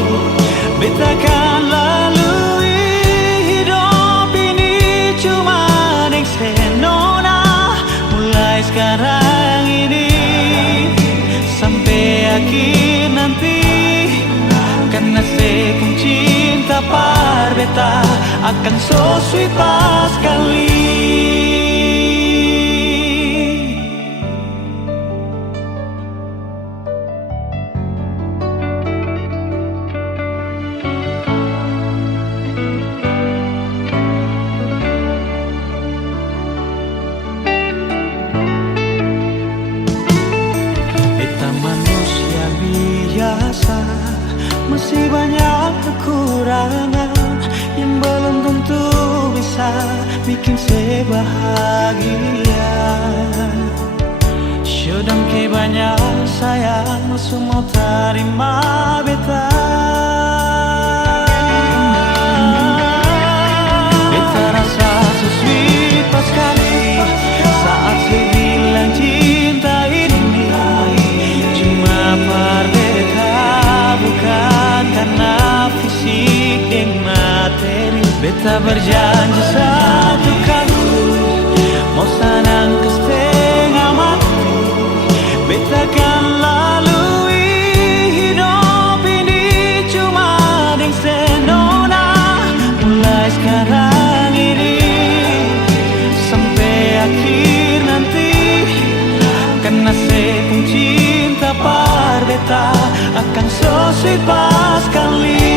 beta kan lalui hidup ini cuma yang senona. Mulai sekarang ini sampai akhir nanti, karena saya pun cinta par beta akan so sweet pas kali. Masih banyak kekurangan yang belum tentu bisa bikin saya bahagia. Sudah ke banyak sayang, semua terima beta. Beta rasa so sweet pas kali saat saya bilang cinta ini cuma par beta, bukan karena fisik dan materi. Beta berjanji satu kali mau sanang ke setengah mati, beta kan lalui hidup ini cuma dengan senona. Mulai sekarang ini sampai akhir nanti, karena saya pun cinta par beta akan so sweet pas kali.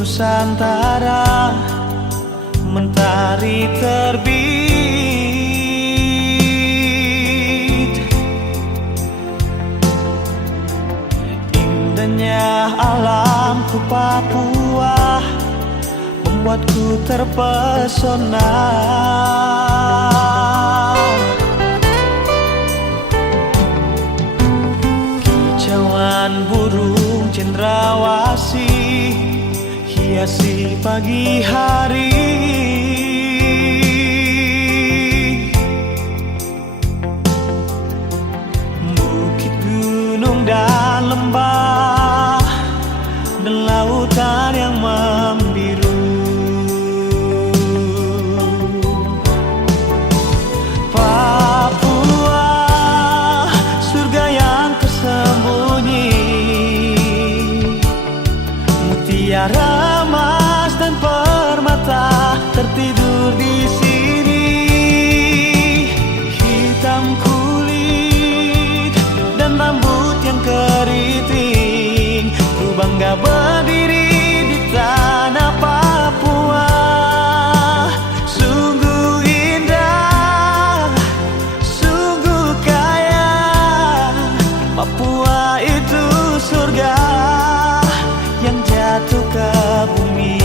Nusantara mentari terbit. Indahnya alamku Papua membuatku terpesona. Kicauan burung cendrawasih hiasi pagi hari. Bukit, gunung, dan lembah, dan lautan yang membiru. Papua, surga yang tersembunyi, mutiara emas dan permata tertidur di sini. Hitam kulit dan rambut yang keriting, ku bangga berdiri di tanah Papua. Sungguh indah, sungguh kaya, Papua itu surga yang jatuh ke bumi.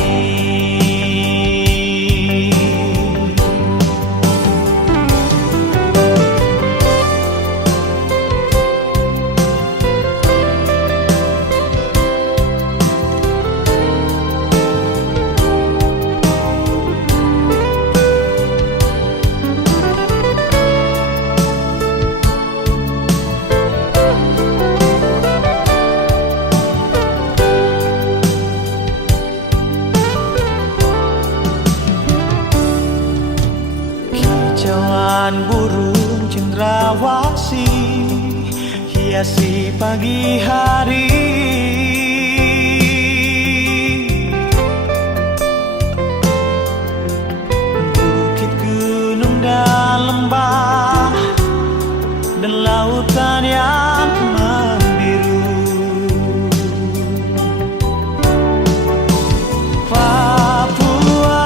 Kicauan burung cendrawasih hiasi pagi hari. Bukit, gunung, dan lembah, dan lautan yang membiru. Papua,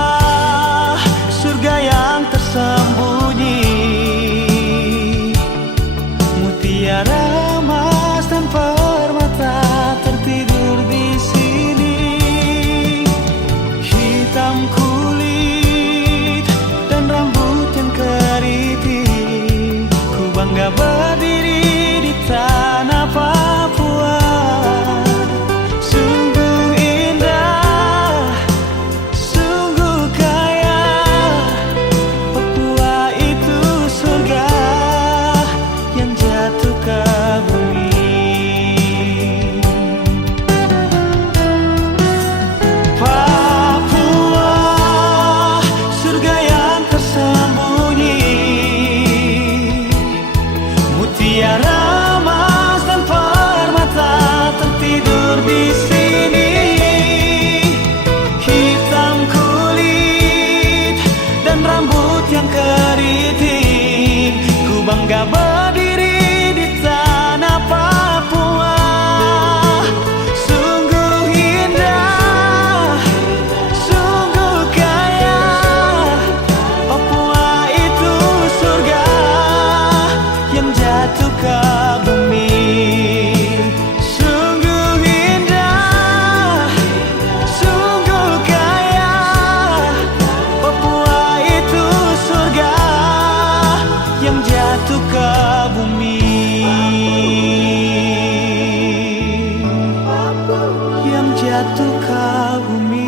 surga yang tersembunyi, mutiara emas dan permata tertidur di sini. Hitam kulit dan rambut yang keriting, ku bangga berdiri di tanah Papua. Sungguh indah, sungguh kaya, Papua itu surga yang jatuh ke bumi. Papua, surga yang tersembunyi, mutiara emas dan permata tertidur di sini. Hitam kulit dan rambut yang keriting, ku bangga berdiri di tanah Papua. Sungguh indah, sungguh kaya, Papua itu surga yang jatuh ke bumi. Sungguh indah, sungguh kaya, Papua itu surga yang jatuh ke bumi. Yang jatuh ke bumi.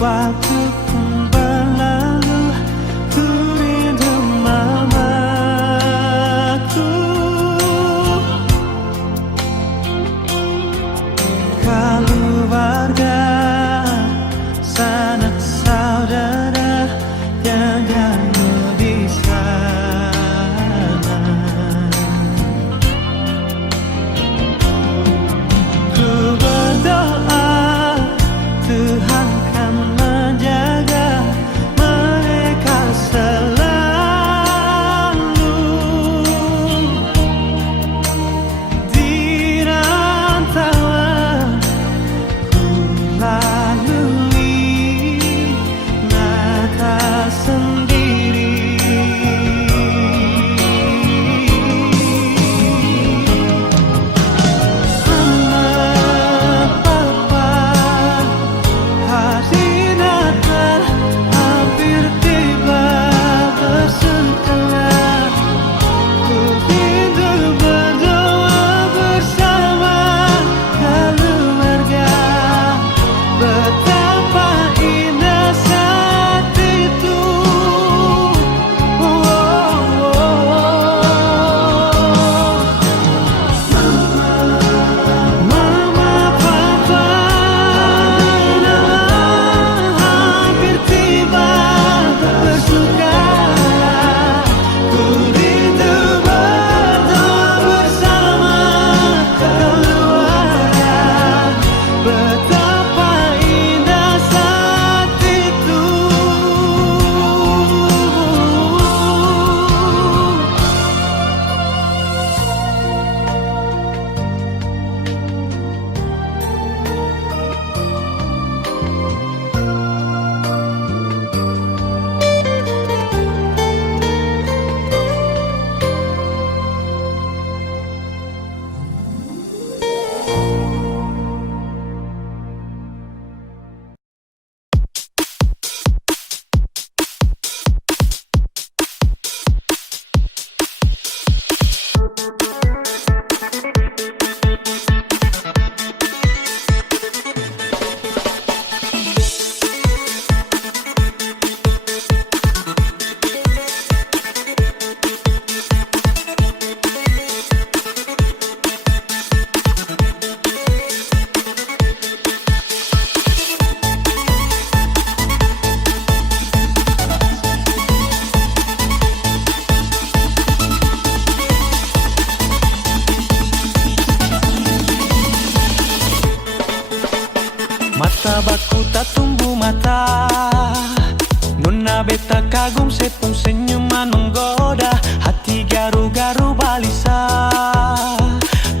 Waktu pun berlalu, ku rindu mamaku. Keluarga, sanak saudara yang jauh di sana. Ku berdoa Tuhan kan menjaga mereka selalu di rantauan ku lalui mata sendiri. Mama, papa, hari Natal hampir tiba bersetelah. Ku rindu berdoa bersama keluarga. Betapa indah saat itu. Mama, papa, hampir tiba bersukalah. Ku rindu berdoa bersama keluarga. Betapa indah saat itu. Mata baku tak tumbuh mata, nona beta kagum sepung senyuman menggoda. Hati garu-garu balisa,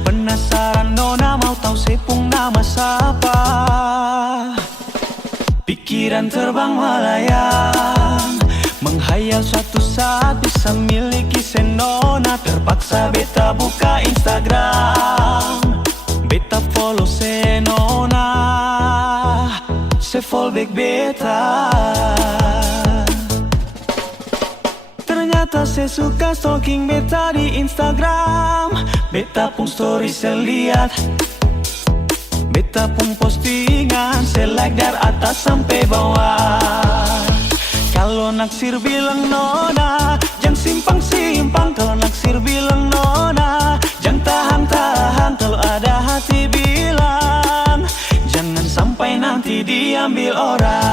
penasaran nona mau tahu sepung nama siapa. Pikiran terbang melayang, menghayal suatu saat bisa miliki senona. Terpaksa beta buka Instagram, beta follow senona, se-fallback beta. Ternyata saya suka stalking beta di Instagram. Beta pun story saya lihat, beta pun postingan saya like dari atas sampai bawah. Kalau naksir bilang nona, jangan simpang-simpang. Kalau naksir bilang nona, jangan tahan-tahan. Kalau ada hati bilang, jangan sampai nanti diambil orang.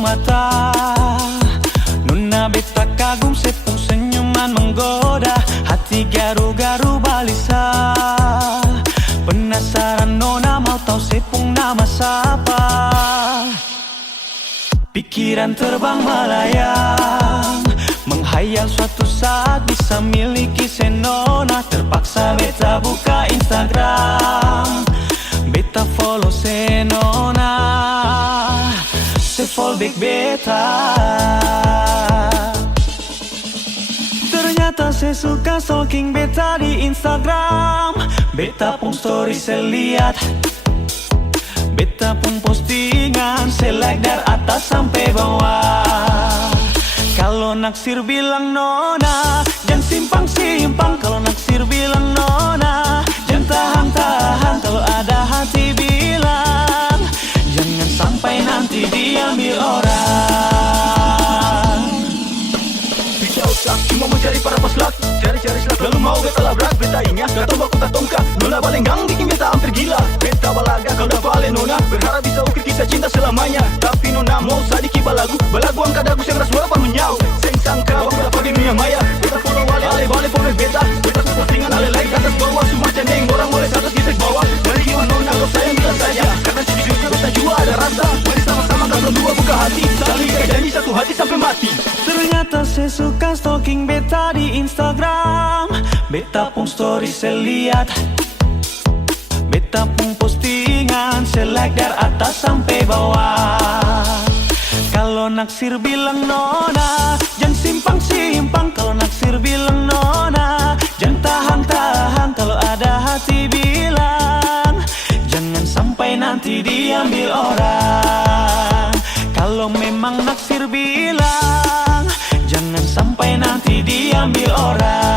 mata. Nona beta kagum sepung senyuman menggoda, hati garu-garu balisa. Penasaran nona mau tahu sepung nama siapa. Pikiran terbang melayang, menghayal suatu saat bisa miliki senona. Terpaksa beta buka Instagram, beta follow senona, se-follow back beta. Ternyata saya suka stalking beta di Instagram. Beta pun story saya lihat, beta pun postingan saya like dari atas sampai bawah. Kalau naksir bilang nona, jangan simpang-simpang. Kalau naksir bilang nona, jangan tahan-tahan. Kalau ada hati bilang, jangan sampai nanti diambil orang. Bisa usah, cuma mau cari para paslak, cari-cari selak, lalu mau beta labrak. Beta ingat, gak tombak kuta tongka, nona balenggang bikin beta hampir gila. Beta balaga, kalau dah balik nona, berharap bisa ukir kisah cinta selamanya. Tapi nona mau sadiki balagu angkat dagu yang ras walapan menyau. Seng sangka, aku dapat di dunia maya. Beta follow wale follow beta. Beta ku postingan ale-like atas bawah, semua cendeng, orang boleh atas kita bawah. Dari jiwa nona, kau sayang bilang saja, karena sejujurnya beta juga ada rasa. Mari sama-sama kalau dua buka hati, saling ikat janji satu hati sampai mati. Ternyata saya suka stalking beta di Instagram. Beta pun story saya lihat, beta pun postingan saya like dari atas sampai bawah. Kalau naksir bilang nona, jangan simpang-simpang. Kalau naksir bilang nona, jangan tahan-tahan. Kalau ada hati bilang, jangan sampai nanti diambil orang. Kalau memang naksir bilang, jangan sampai nanti diambil orang.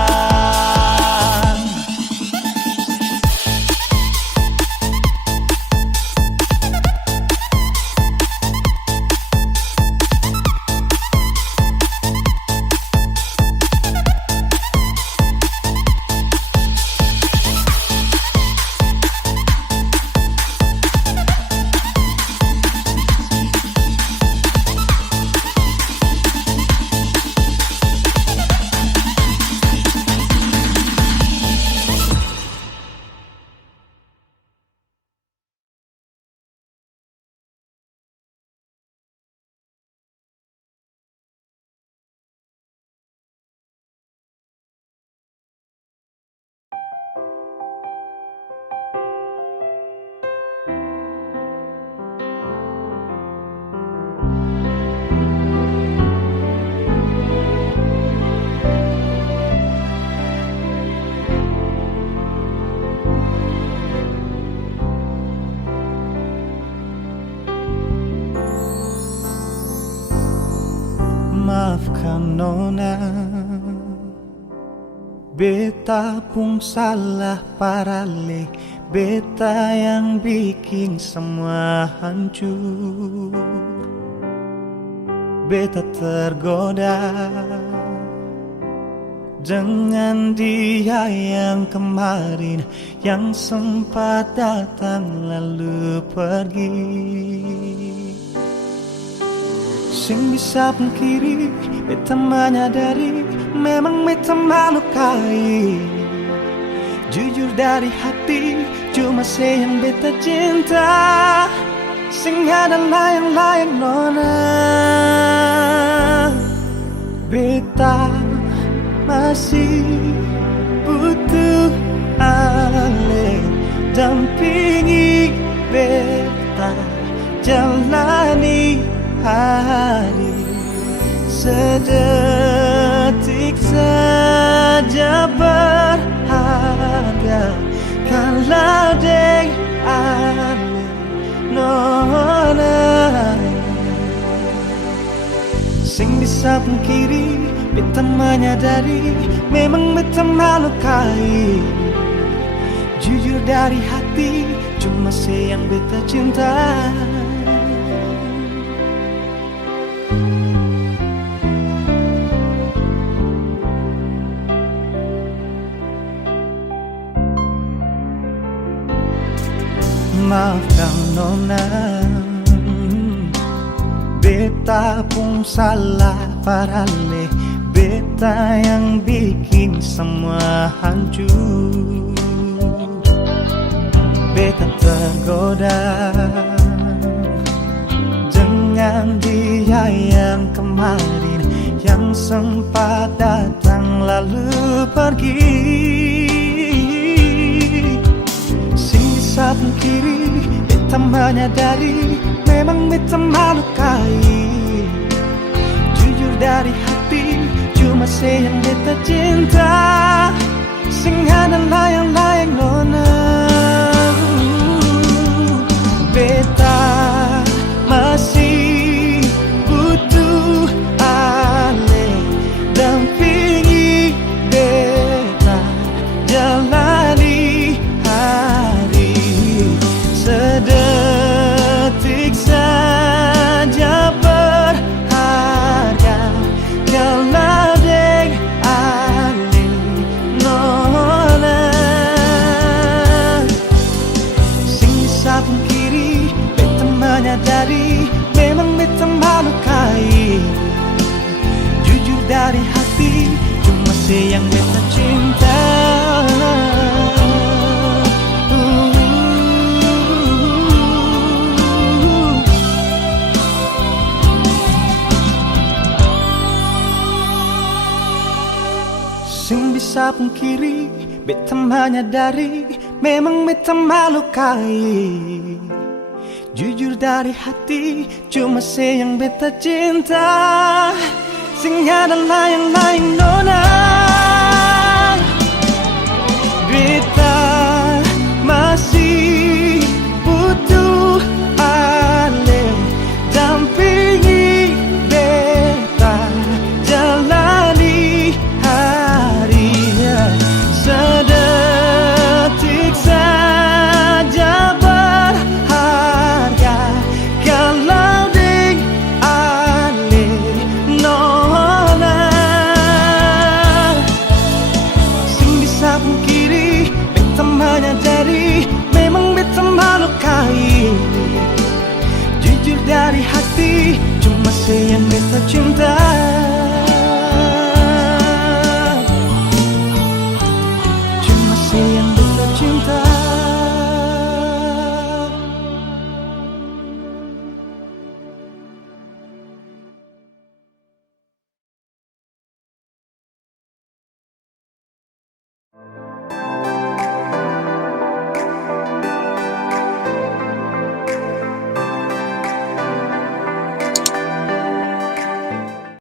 Maafkan nona, beta pun salah parale. Beta yang bikin semua hancur. Beta tergoda dengan dia yang kemarin, yang sempat datang lalu pergi. Sing bisa pungkiri, beta menyadari, memang beta melukai. Jujur dari hati, cuma saya yang beta cinta. Sing ada layang-layang nona. Beta masih butuh ale, dampingi beta jalani hari. Sedetik saja berharga, kalau deng ale nona. Sing bisa pungkiri, beta menyadari, memang beta melukai. Jujur dari hati, cuma saya yang beta cinta. Maafkan nona, beta pun salah parale, beta yang bikin semua hancur. Beta tergoda dengan dia yang kemarin, yang sempat datang lalu pergi. Sing bisa pungkiri, beta menyadari memang beta melukai. Jujur dari hati, cuma saya yang beta cinta. Sing ada layang-layang nona. Beta masih butuh ale dampingi beta jalani hari. Sedetik saja berharga kalau deng ale nona. Sing bisa pungkiri, beta menyadari memang beta melukai. Jujur dari hati, cuma saya yang beta cinta. Sing bisa pungkiri, beta menyadari memang beta melukai. Jujur dari hati, cuma saya yang beta cinta. Sing ada layang-layang nona. Beta masih butuh ale dampingi beta jalani hari. Sedetik saja berharga kalau ding ale nona. Sing bisa pungkiri, beta menyadari memang beta melukai. Jujur dari hati, cuma saya yang beta cinta. Cuma saya yang beta cinta.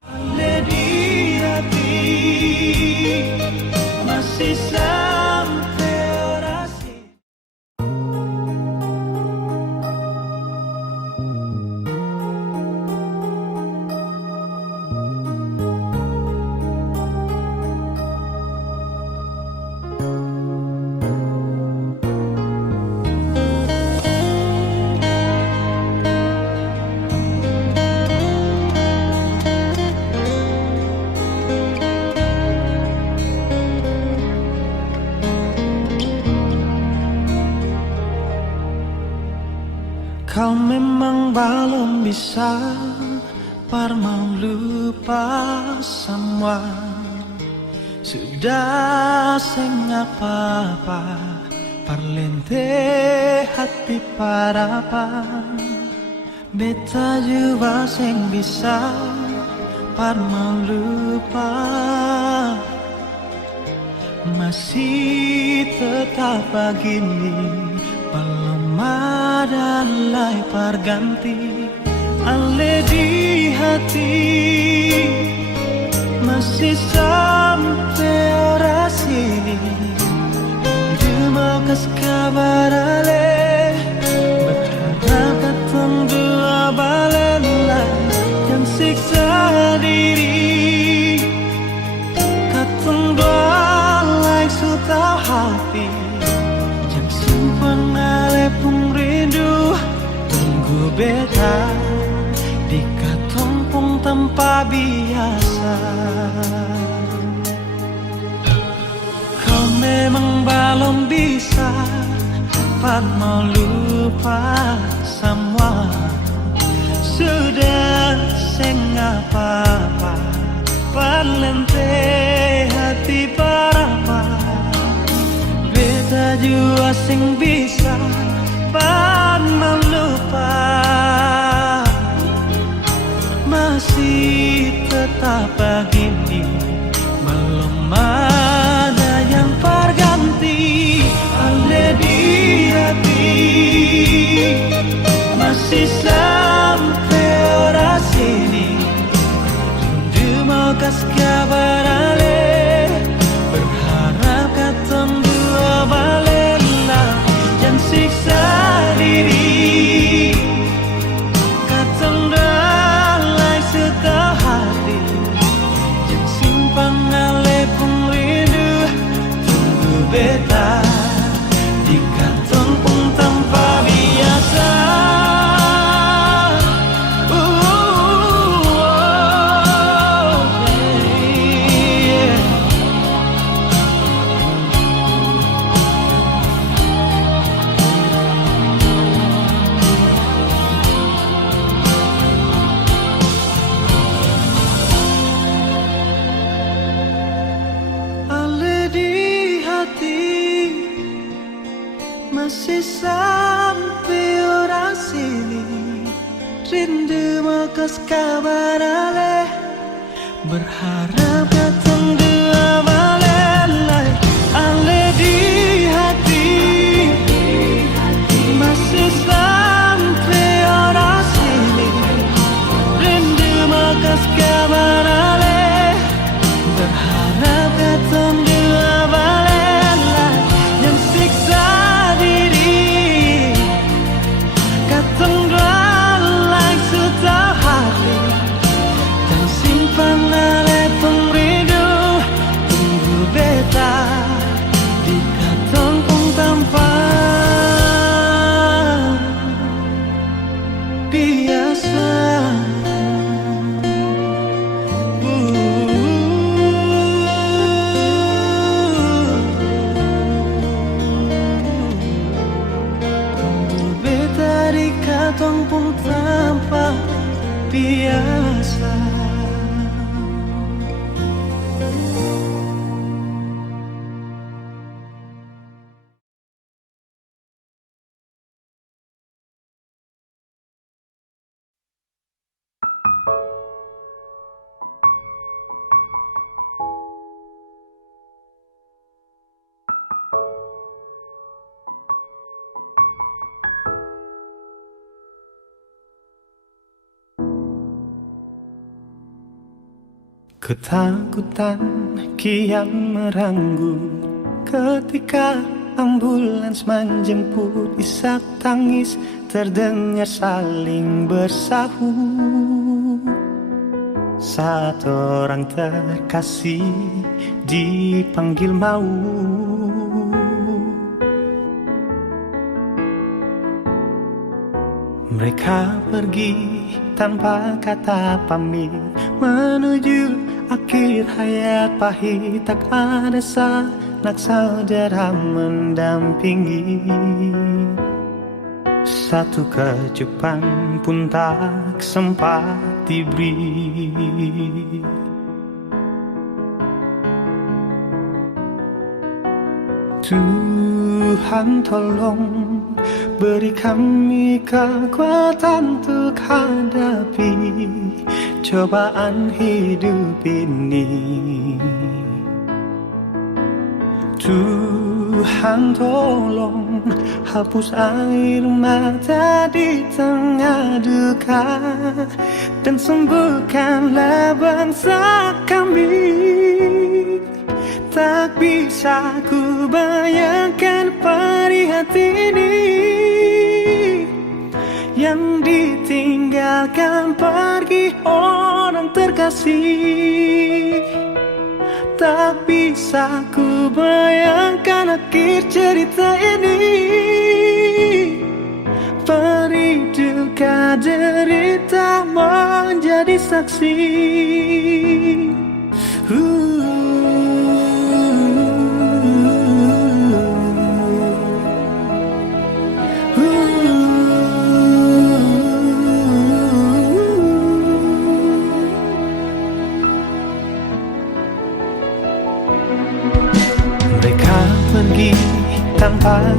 Ale di hati masih sampai orasi. Kau memang belum bisa mau lupa semua. Sudah sing apa-apa parlente hati parapa. Beta juga sing bisa mau lupa. Masih tetap begini, belum ada lay perganti. Ale di hati masih sampai orasi. Cuma kas kabar ale, berharap katong dua balenlah yang siksa diri. Katong dua lay suta hati, yang simpan ale pun rindu. Tunggu beta di katompong tanpa biasa. Kau memang belum bisa mau lupa semua. Sudah sing apa-apa Palente hati parapa Beta jua sing bisa pan melupa Masih tetap begini Belum ada yang terganti Ale di hati Masih sampai ora sini Rindu mau kas kabar ale Berharap katong dua balela Jangan siksa diri Katong dalai setah hati Jangan simpang ale pun rindu Tunggu beta di katong pun tanpa biasa Masih sampai ora sini Rindu mau kas kabar ale Berharap katong dua balelai Ale di hati Masih sampai ora sini Rindu mau kas kabar ale Berharap katong dua balelai Yang siksa Katong pun tanpa biasa Ketakutan kian meranggut ketika ambulans menjemput isak tangis terdengar saling bersahut. Saat orang terkasih dipanggil maut. Mereka pergi tanpa kata pamit menuju akhir hayat pahit. Tak ada sanak saudara mendampingi. Satu kecupan pun tak sempat diberi. Tuhan tolong beri kami kekuatan untuk hadapi cobaan hidup ini. Tuhan tolong hapus air mata di tengah duka dan sembuhkanlah bangsa kami. Tak bisa ku bayangkan perih hati ini yang ditinggalkan pergi orang terkasih. Tak bisa ku bayangkan akhir cerita ini. Perih duka derita menjadi saksi.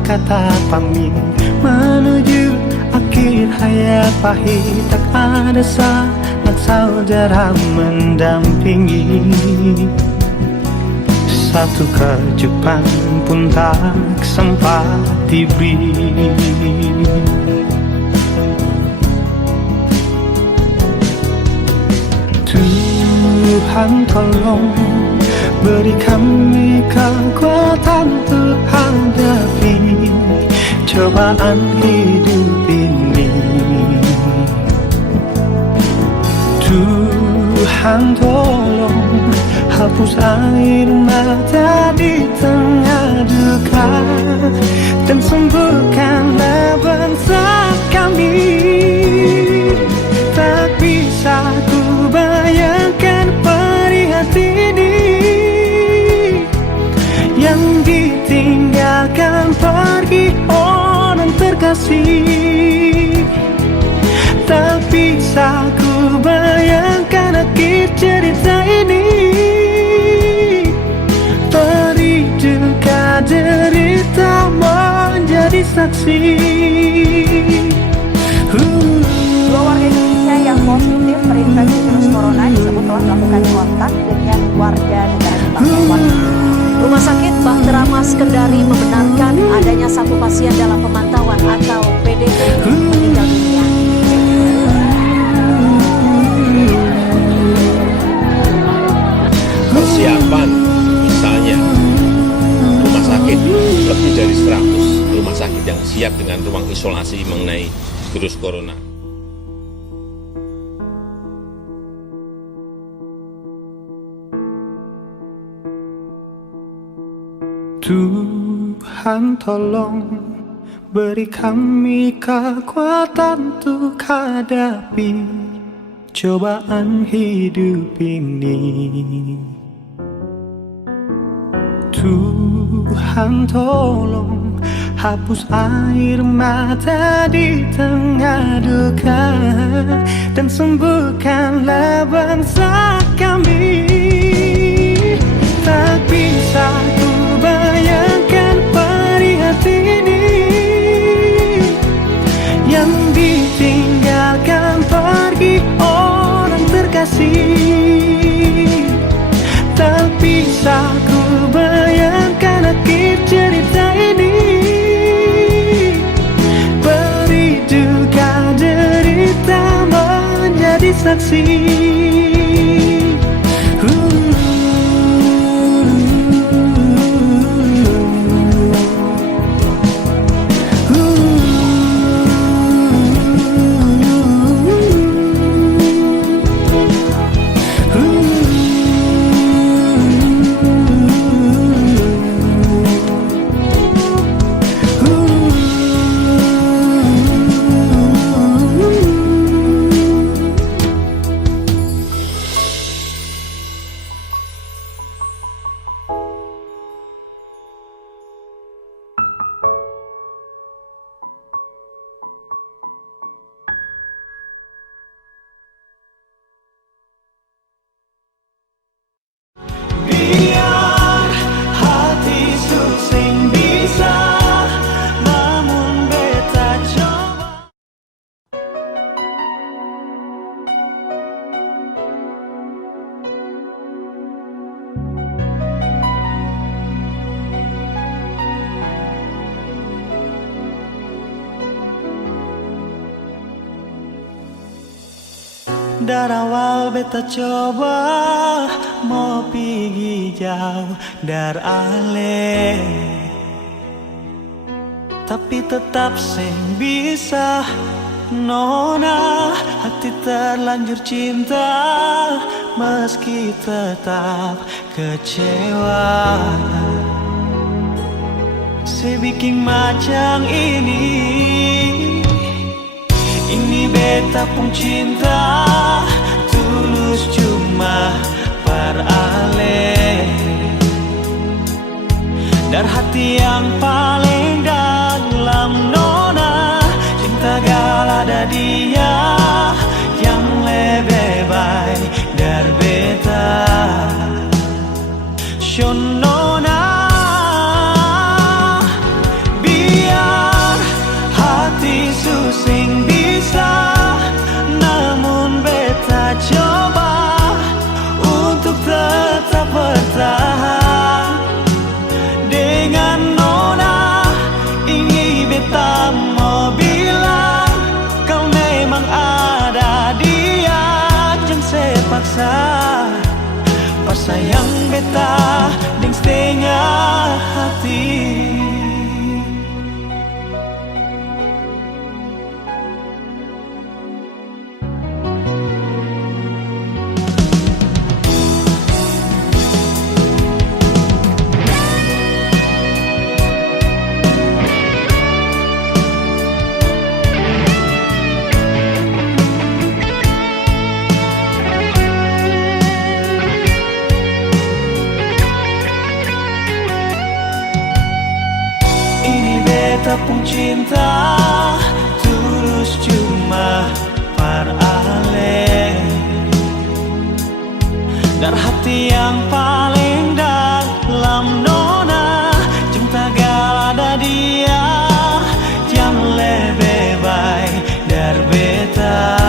kata pamit menuju akhir hayat pahit. Tak ada sanak saudara mendampingi, satu kejutan pun tak sempat diberi. Tuhan tolong beri kami kekuatan untuk hadapi cobaan hidup ini. Tuhan tolong hapus air mata di tengah duka dan sembuhkanlah bangsa kami. Tak bisa ku bayangkan perih hati ini yang ditinggalkan pergi orang terkasih. Tak bisa ku bayangkan akhir cerita ini, perih duka derita menjadi saksi. Dua warga Indonesia yang positif terinfeksi virus corona disebut telah melakukan kontak dengan warga negara Jepang. Rumah sakit Bahtera Mas Kendari membenarkan adanya satu pasien dalam pemantauan atau PDP meninggal dunia. Persiapan misalnya rumah sakit lebih dari 100 rumah sakit yang siap dengan ruang isolasi mengenai virus corona. Tuhan tolong beri kami kekuatan untuk hadapi cobaan hidup ini. Tuhan tolong hapus air mata di tengah duka dan sembuhkanlah bangsa kami. Tak bisa ku bayangkan perih hati ini yang ditinggalkan pergi orang terkasih. Tak bisa ku bayangkan akhir cerita ini, perih duka derita menjadi saksi. Biar hati susing bisa, namun beta coba. Dari awal beta coba mau pergi jauh dari ale, tapi tetap seng bisa nona. Hati terlanjur cinta meski tetap kecewa. Sebikin macam ini beta pun cinta tulus cuma par ale. Dari hati yang paling dalam nona, cinta gal ada dia yang lebih baik dari beta. Shon nona, biar susing bisa, namun beta coba untuk tetap bertahan. Dengan nona ini beta mau bilang, kau memang ada dia, jangan sepaksa. Pas sayang beta deng setengah hati. Tepung cinta tulus cuma par ale, dar hati yang paling dalam nona, cinta gak ada dia, jangan lebih baik dari beta.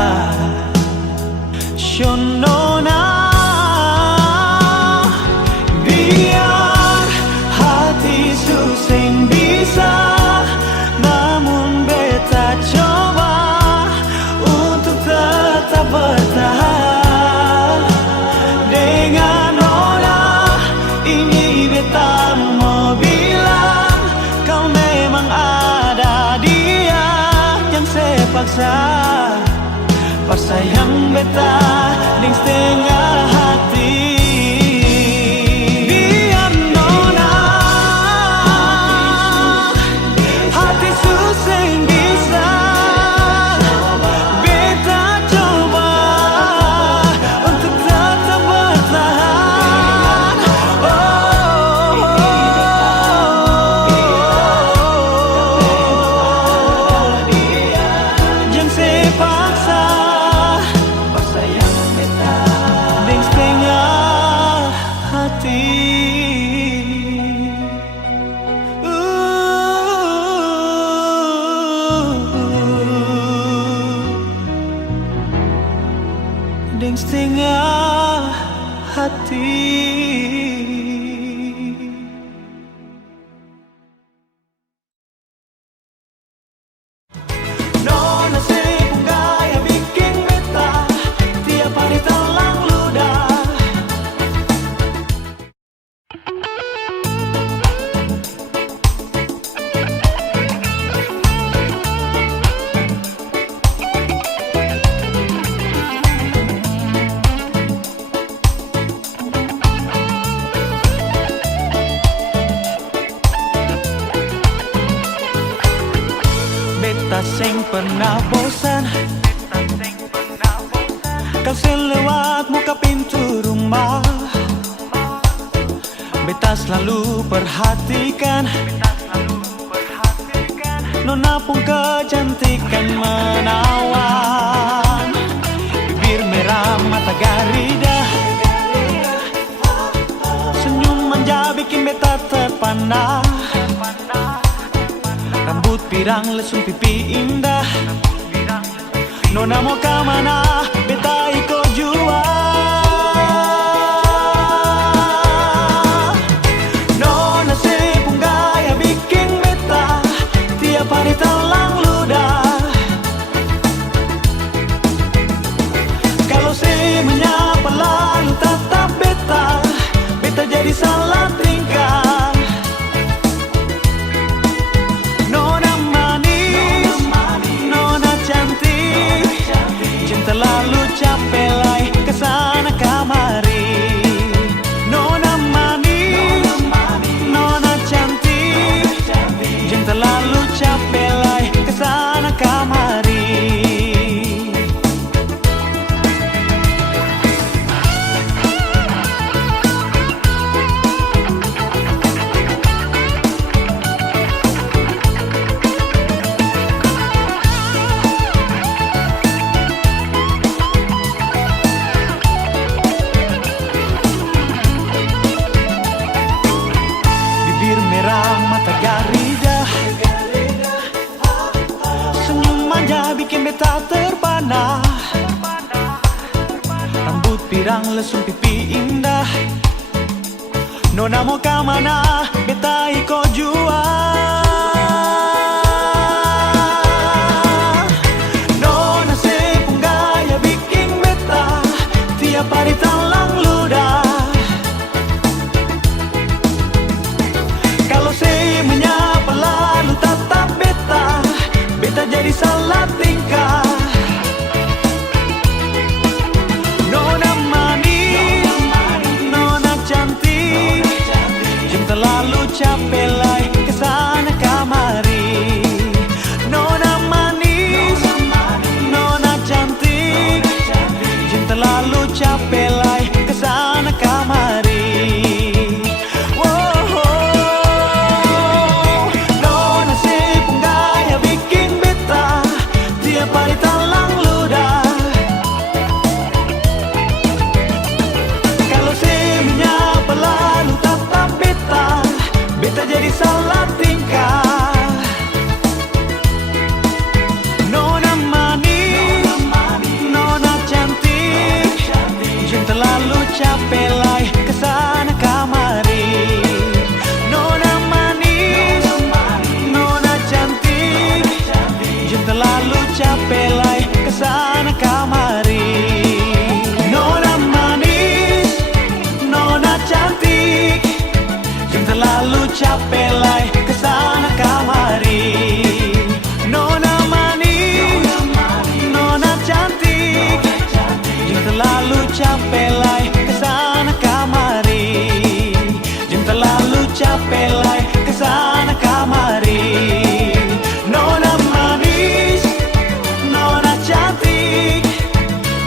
Shonona, biar hati susing bisa, coba untuk tetap bertahan. Dengan nona ini beta mau bilang, kau memang ada dia, jangan sepaksa. Pas sayang beta deng setengah hati. Biar nona hati susing bisa, beta coba untuk tetap bertahan. Jangan sepaksa. Pas sayang beta deng setengah hati. Deng setengah hati. Nona sepung gaya bikin beta tiap hari telang ludah. Beta sing pernah bosan, kau selewat muka pintu rumah. Beta selalu perhatikan, nona pun kecantikan menawan. Bibir merah, mata garida, senyum manja bikin beta terpana. Rambut pirang lesung pipi indah, nona mau kemana beta ikut jua. Nona sepung gaya bikin beta tiap hari telang ludah. Kalau saya menyapa lalu tatap beta, beta jadi salah tingkah. Terlalu capek manja bikin beta terpana. Rambut pirang lesung pipi indah. Nona mau kemana? Beta ikut jua. Nona sepung gaya bikin beta tiap hari talang ludah. Kalau saya menyapa lalu tatap beta, beta jadi salah tingkah. Nona manis, nona cantik, jangan terlalu capek lai kesana kamari. Nona manis, nona cantik, jangan terlalu capek lai kesana kamari. Nona sepung gaya bikin beta tiap hari talang ludah. Kalau saya menyapa lalu tatap beta, beta jadi salah tingkah. Nona manis, nona cantik, jangan terlalu capek lai kesana kamari. Nona manis, nona cantik, jangan terlalu capek lai kesana kamari. Nona manis, nona cantik, jangan terlalu capek lai kesana kamari. Nona manis, nona cantik, jangan terlalu capek lai kesana kamari. Jangan terlalu capek lai kesana kamari. Nona manis, nona cantik,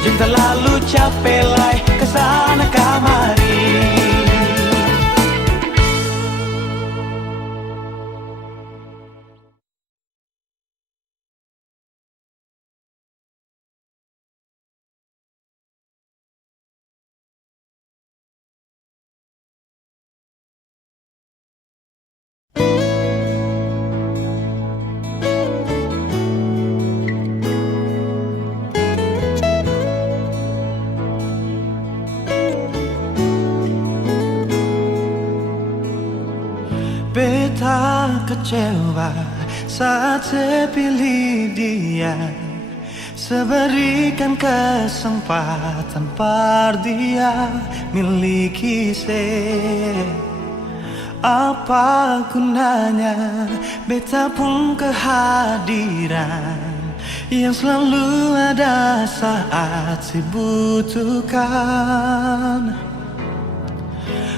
jangan terlalu capek lai kesana kamari. Beta kecewa saat saya pilih dia, seberikan kesempatan par dia miliki saya. Apa gunanya beta pun kehadiran yang selalu ada saat saya butuhkan.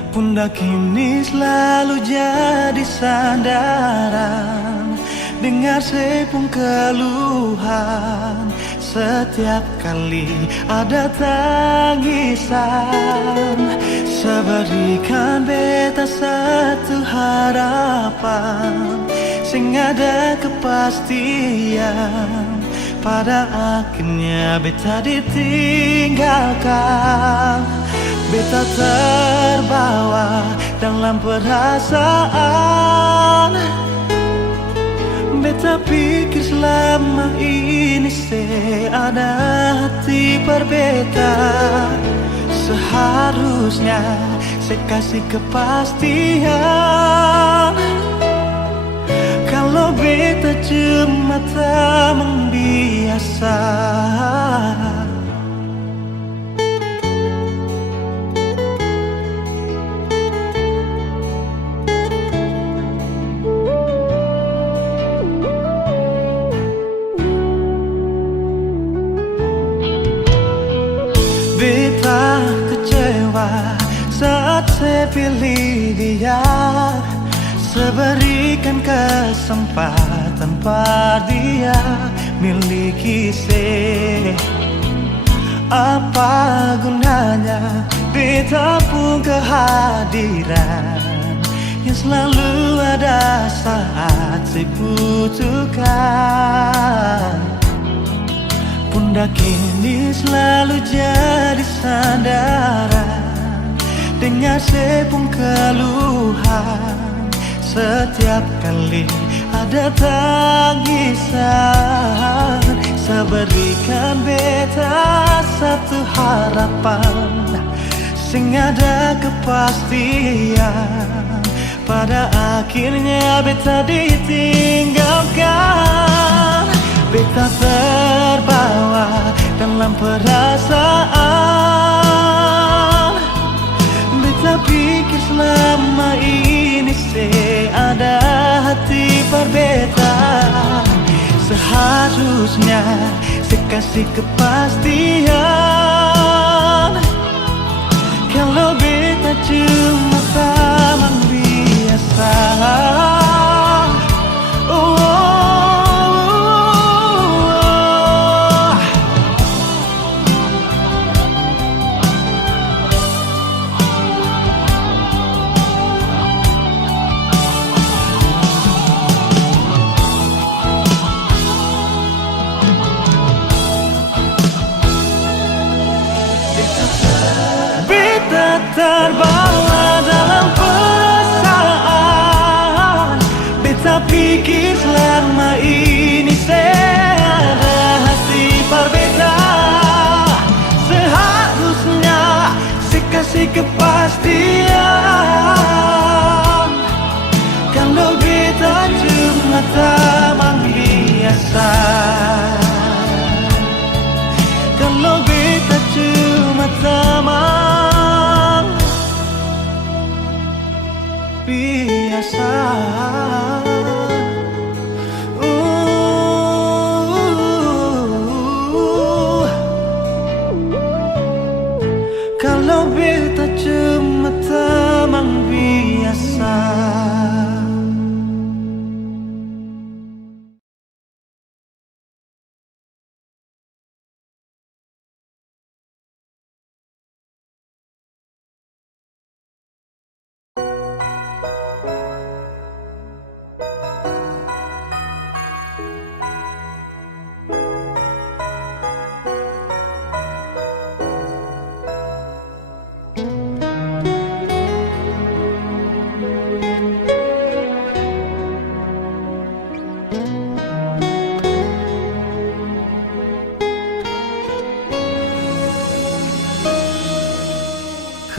Pundak ini selalu jadi sandaran, dengar sepung keluhan setiap kali ada tangisan. Seberikan beta satu harapan, sing ada kepastian pada akhirnya beta ditinggalkan. Beta terbawa dalam perasaan. Beta pikir selama ini saya ada hati per beta. Seharusnya saya kasih kepastian. Kalau beta cuma tak membiasa. Beta kecewa saat saya pilih dia, seberikan kesempatan par dia miliki saya. Apa gunanya beta pun kehadiran yang selalu ada saat saya butuhkan. Pundak ini selalu jadi sandaran, dengar sepung keluhan setiap kali ada tangisan. berikan beta satu harapan, sing ada kepastian. Pada akhirnya beta ditinggalkan. Beta terbawa dalam perasaan. Beta pikir selama ini ada hati berbeda. Seharusnya saya kasih kepastian. Kalau beta cuma teman biasa. Terbawa dalam perasaan. Beta pikir selama ini saya ada hati berbeda. Seharusnya saya kasih kepastian. Kalau beta cuma teman biasa. Kalau beta cuma teman biasa. Kalau beta cuma teman biasa.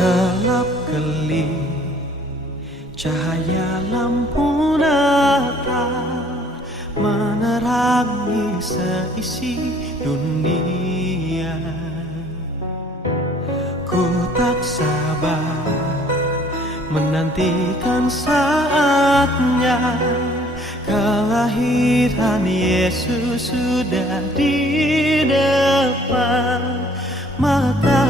Kelap-kelip cahaya lampu Natal menerangi seisi dunia. Ku tak sabar menantikan saatnya. Kelahiran Yesus sudah di depan mata.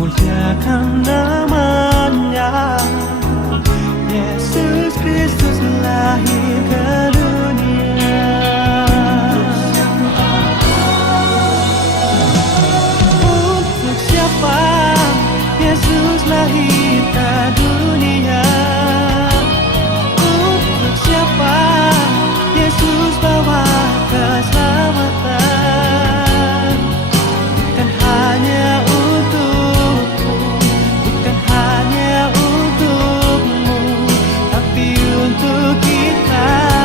Muliakan namanya. Yesus Kristus lahir ke dunia. Untuk siapa Yesus lahir ke dunia? Untuk siapa Yesus bawa keselamatan? Bukan hanya untukmu, bukan hanya untukmu, tapi untuk kita.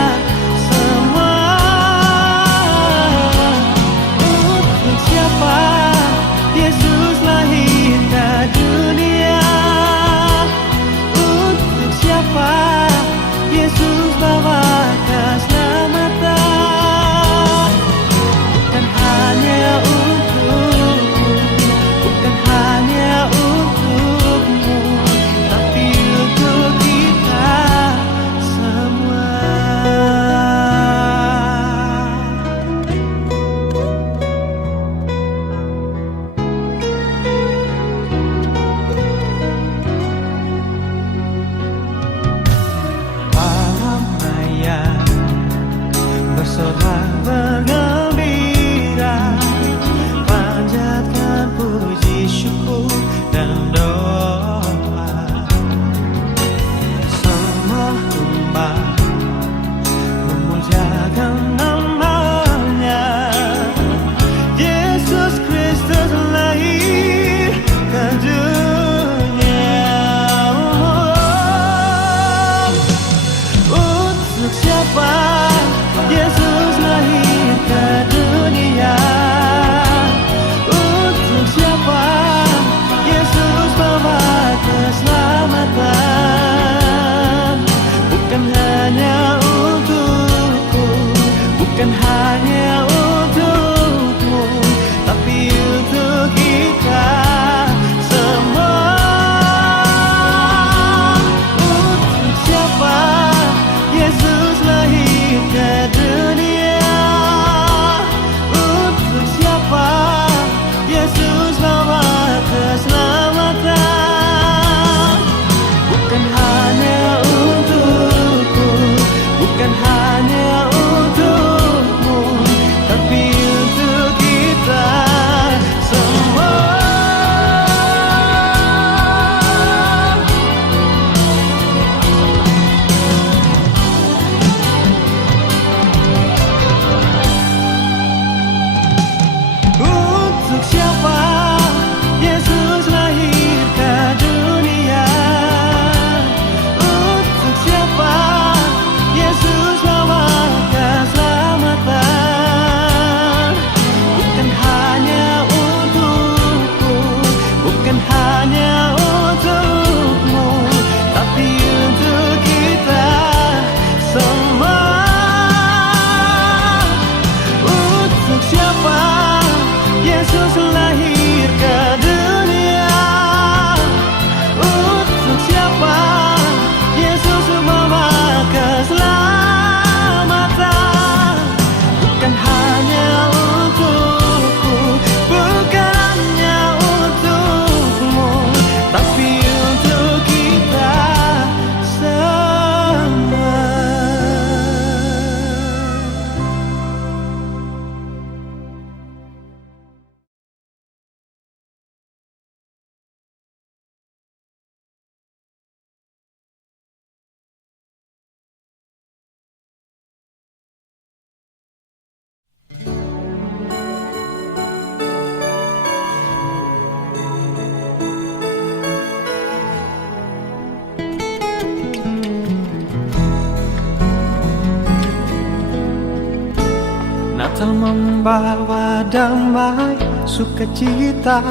membawa damai, sukacita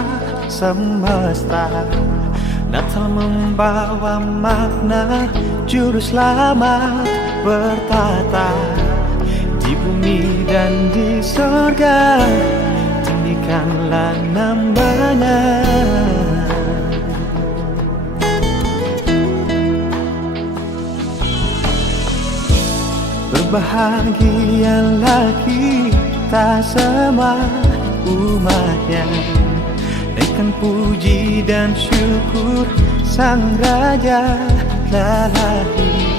semesta. Natal membawa makna, juru selamat bertata di bumi dan di sorga. Tinggikanlah namanya. Berbahagialah kita semua umatnya, naikkan puji dan syukur Sang Raja telah lahir.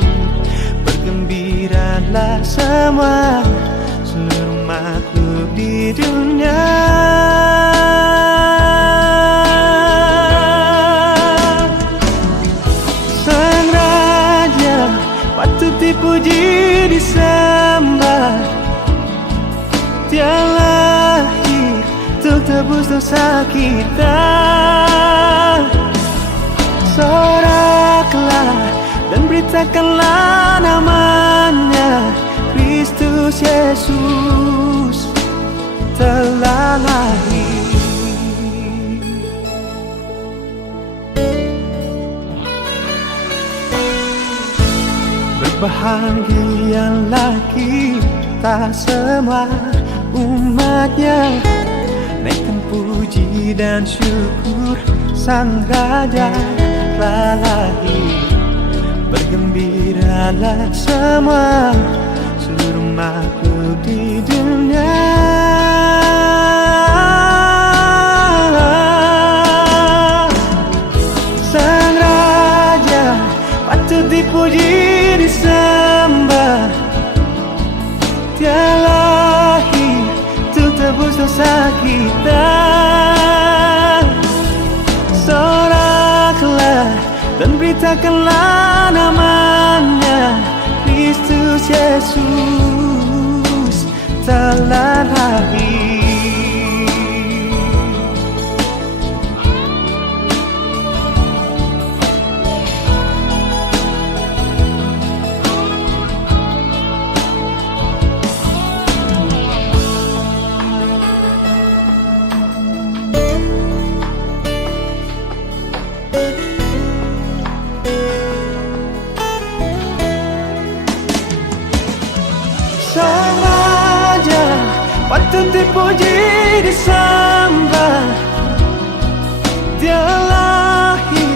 Bergembiralah semua seluruh makhluk di dunia. Sang Raja patut dipuji disembah. Dia lahir untuk tebus dosa kita. Soraklah dan beritakanlah namanya, Kristus Yesus telah lahir. Berbahagialah kita semua umatnya, naikkan puji dan syukur Sang Raja telah lahir. Bergembiralah semua seluruh makhluk di dunia. Sang Raja patut dipuji disembah. Dia lahir untuk tebus dosa kita. Soraklah dan beritakanlah namanya, Kristus Yesus telah lahir. Sang Raja patut dipuji disembah. Dia lahir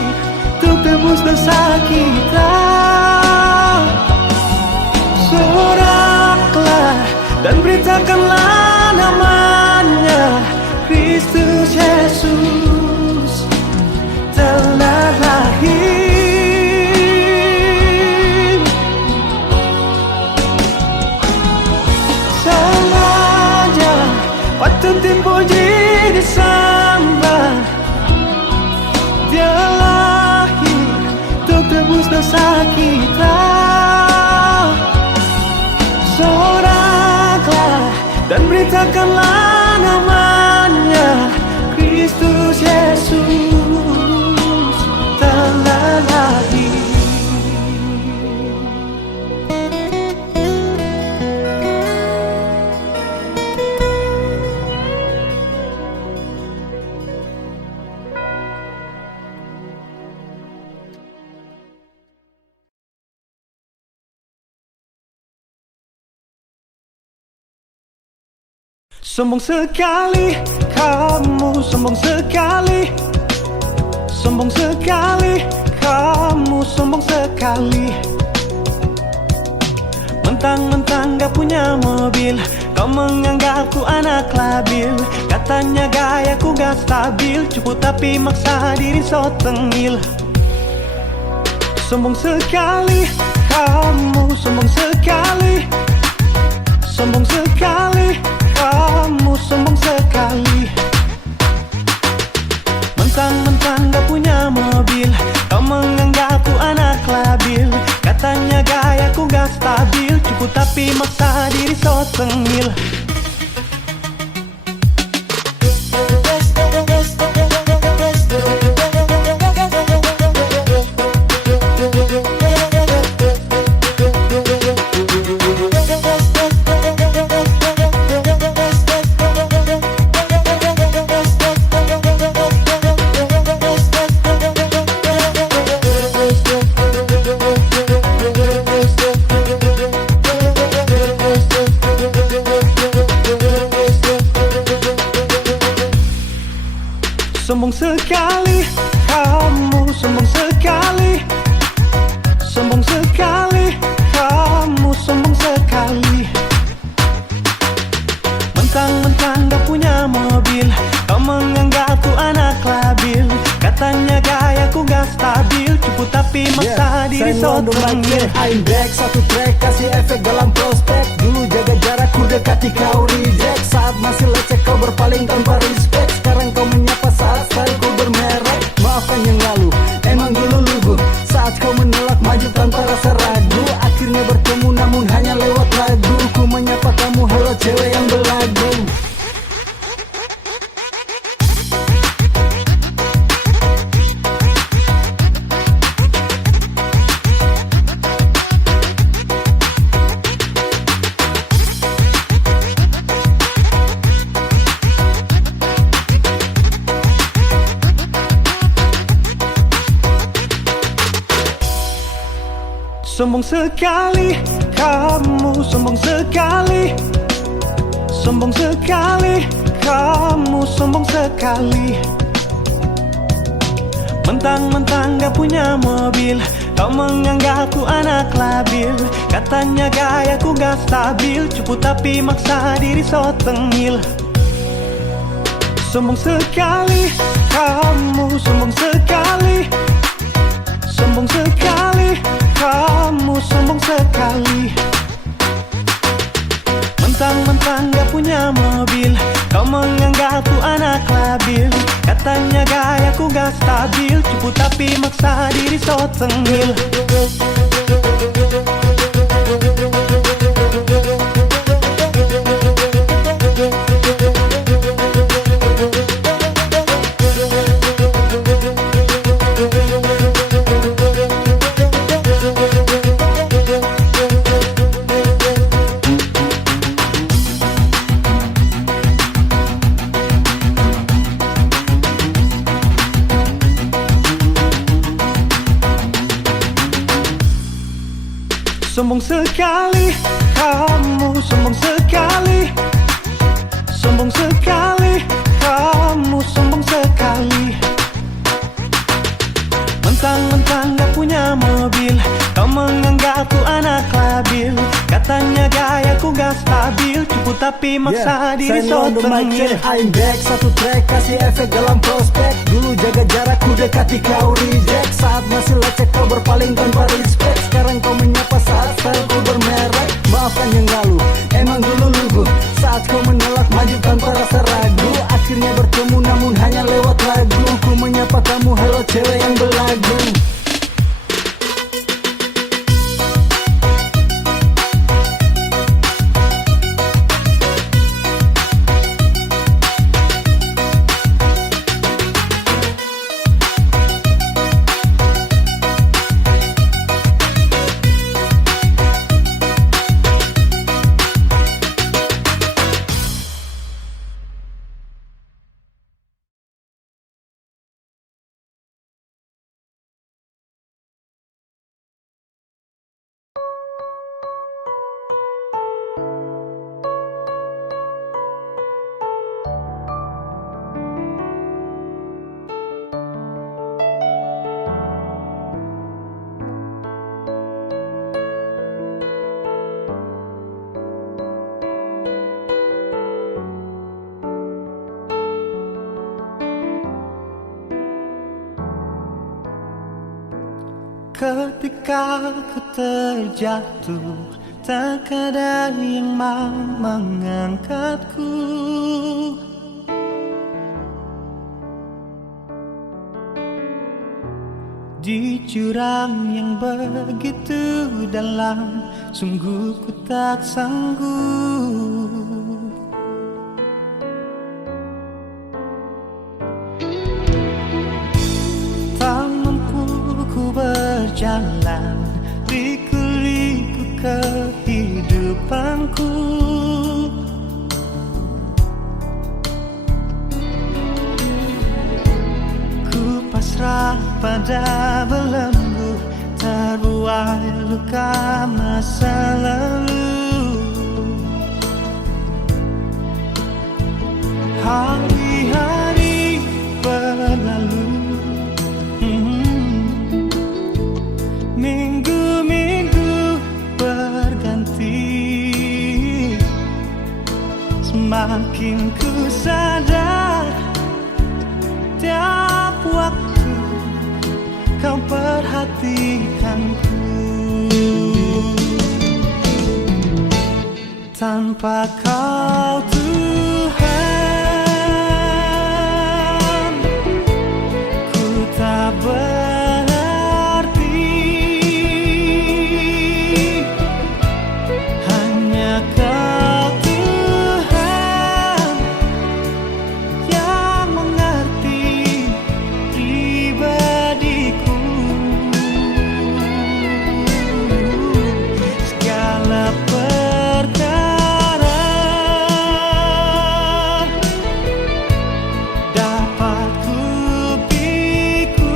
untuk tebus dosa kita. Soraklah dan beritakanlah namanya, Kristus Yesus telah lahir. Patut dipuji disembah. Dia lahir untuk tebus dosa kita. Soraklah dan beritakanlah namanya, Kristus Yesus telah lahir. Sombong sekali kamu, sombong sekali. Sombong sekali kamu, sombong sekali. Mentang-mentang gak punya mobil, kau menganggapku anak labil. Katanya gayaku gak stabil, cupu tapi maksa diri so tengil. Sombong sekali kamu, sombong sekali. Sombong sekali kamu, sombong sekali. Mentang-mentang gak punya mobil, kau menganggapku anak labil. Katanya gayaku gak stabil, cupu tapi maksa diri so tengil. sekali, kamu sombong sekali. Sombong sekali, kamu sombong sekali. Mentang-mentang gak punya mobil, kau menganggapku anak labil. Katanya gayaku gak stabil, cupu tapi maksa diri so tengil. I'm back, satu track kasih efek dalam prospek. Dulu jaga jarak ku dekati kau reject. Saat masih lecek kau berpaling tanpa respect. Sekarang kau menyapa saat style ku bermerek. Maafkan yang lalu, emang dulu lugu. Saat kau menolak maju tanpa rasa ragu. Akhirnya bertemu namun hanya lewat lagu. Ku menyapa kamu, halo cewek yang belagu. Sombong sekali, kamu sombong sekali. Sombong sekali, kamu sombong sekali. Mentang-mentang gak punya mobil, kau menganggapku anak labil. Katanya gayaku gak stabil, cupu tapi maksa diri so tengil. Sombong sekali, kamu sombong sekali. Sombong sekali, kamu sombong sekali. Mentang-mentang gak punya mobil, kau menganggapku anak labil. Katanya gayaku gak stabil, cupu tapi maksa diri so tengil. Sombong sekali, kamu sombong sekali. Sombong sekali, kamu sombong sekali. Mentang-mentang gak punya mobil, kau menganggapku anak labil. Katanya gayaku gak stabil, cupu tapi maksa diri so tengil. I'm back, satu track kasih efek dalam prospek. Dulu jaga jarak ku dekati kau reject. Saat masih lecek kau berpaling tanpa respect. Sekarang kau menyapa saat style ku bermerek. Maafkan yang lalu, emang dulu lugu. Saat kau menolak maju tanpa rasa ragu. Akhirnya bertemu namun hanya lewat lagu. Ku menyapa kamu, halo cewek yang belagu. Ketika ku terjatuh, tak ada yang mau mengangkatku. Di jurang yang begitu dalam, sungguh ku tak sanggup. Tak mampu ku berjalan, liku-liku kehidupanku. Ku pasrah pada belenggu, terbuai luka masa lalu. Hari-hari berlalu, Semakin ku sadar, tiap waktu kau perhatikanku. Tanpa kau Tuhan, ku tak berarti. Hanya kau Tuhan yang mengerti pribadiku. Segala perkara dapat ku pikul.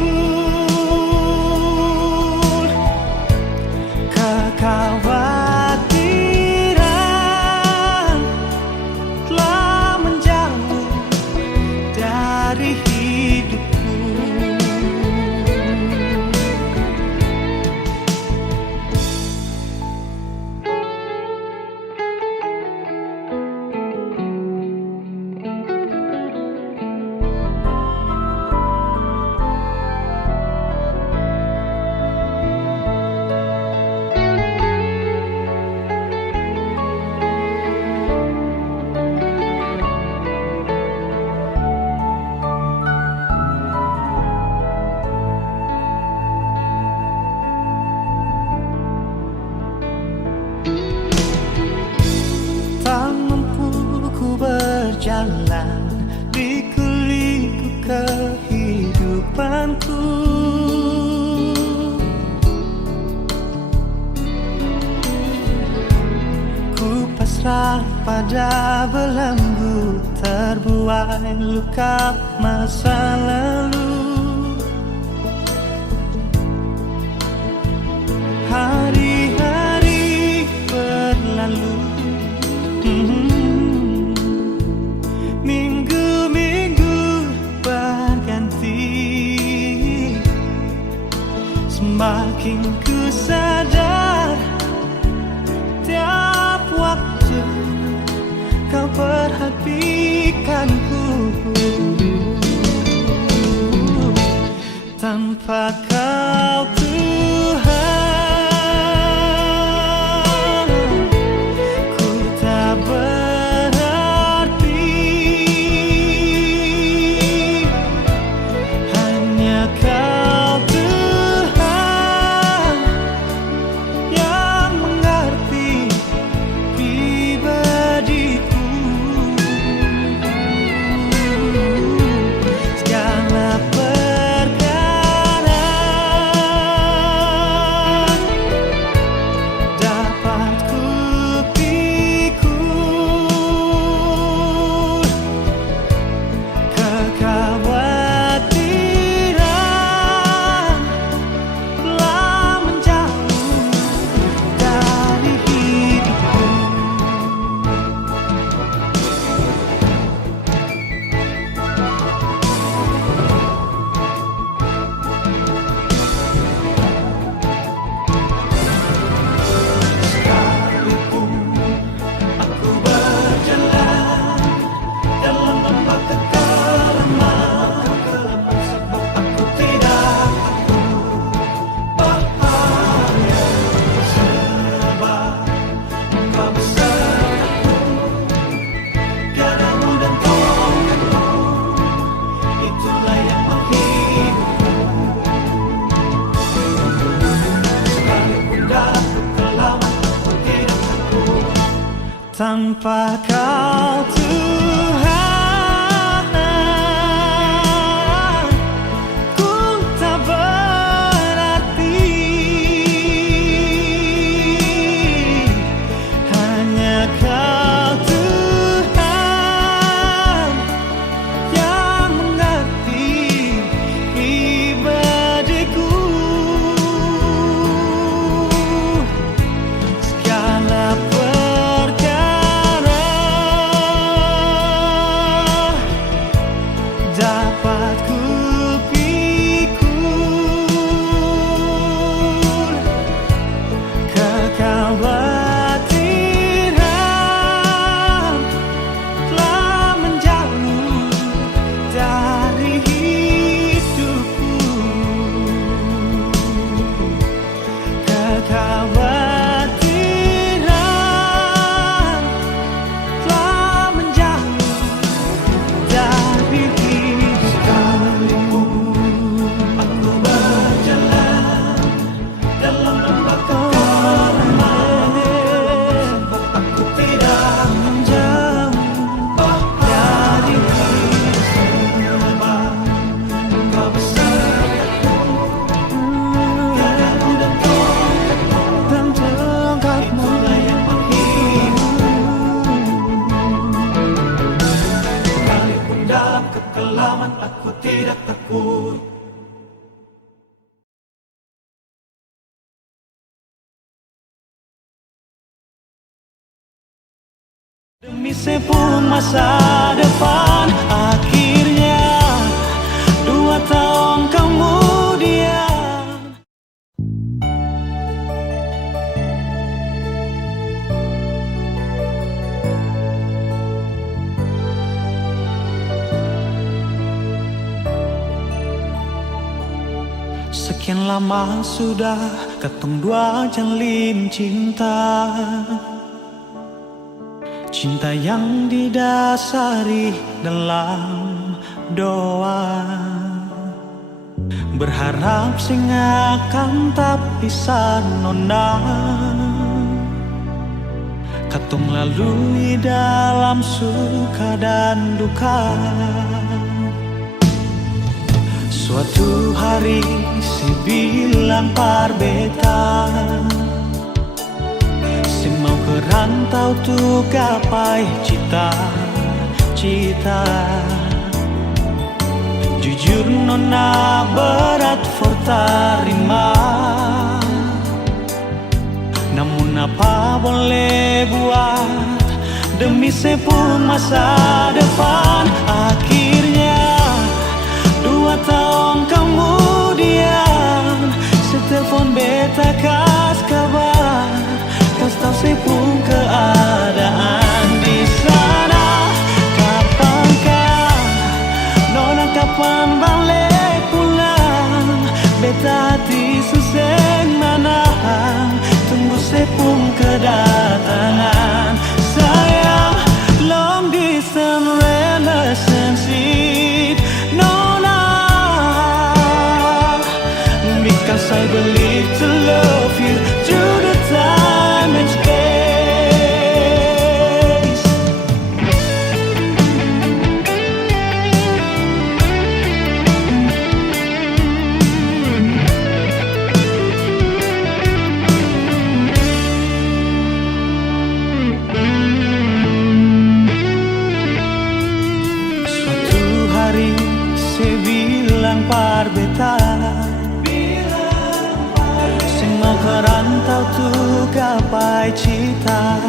Kekhawatiran telah menjauh dari hidupku. Tak mampu ku berjalan liku-liku kehidupanku. Ku pasrah pada belenggu terbuai luka masa lalu. Hari-hari berlalu, minggu-minggu berganti. Semakin ku sadar, tiap waktu kau perhatikanku. Tanpa kau Tuhan, ku tak berarti. Hanya kau Tuhan yang mengerti pribadiku. Segala perkara dapat ku pikul. Kekhawatiran telah menjauh dari hidupku. Sekalipun aku berjalan dalam lembah kekelaman, sebab aku tidak takut bahaya, sebab Engkau besertaku. Gadamu dan tongkatmu, itulah yang menghiburku. Sekalipun dalam kekelaman, aku tidak takut. Tanpa kau Tuhan, ku tak berarti. Hanya kau Tuhan yang mengerti pribadiku. Segala perkara Demi sepung masa depan, akhirnya 2 tahun kemudian. Sekian lama sudah ketong dua jalin cinta, cinta yang didasari dalam doa, berharap sing akan tak bisa nona katong lalui dalam suka dan duka. Suatu hari si bilang par beta, si mau ke rantau tuh gapai cita-cita. Jujur nona berat for tarima, namun apa boleh buat demi sepung masa depan. Akhirnya 2 tahun kemudian, setelepon beta kas kabar, kas tau sepung keadaan di sana. Kapankah nona kapan balik pulang? Beta hati suseng manahang, tunggu sepung kedatangan. Sayang, long distance relationship, because I believe to love you through the time and space. Suatu hari saya bilang par beta, mau ke rantau tuh gapai cita-cita.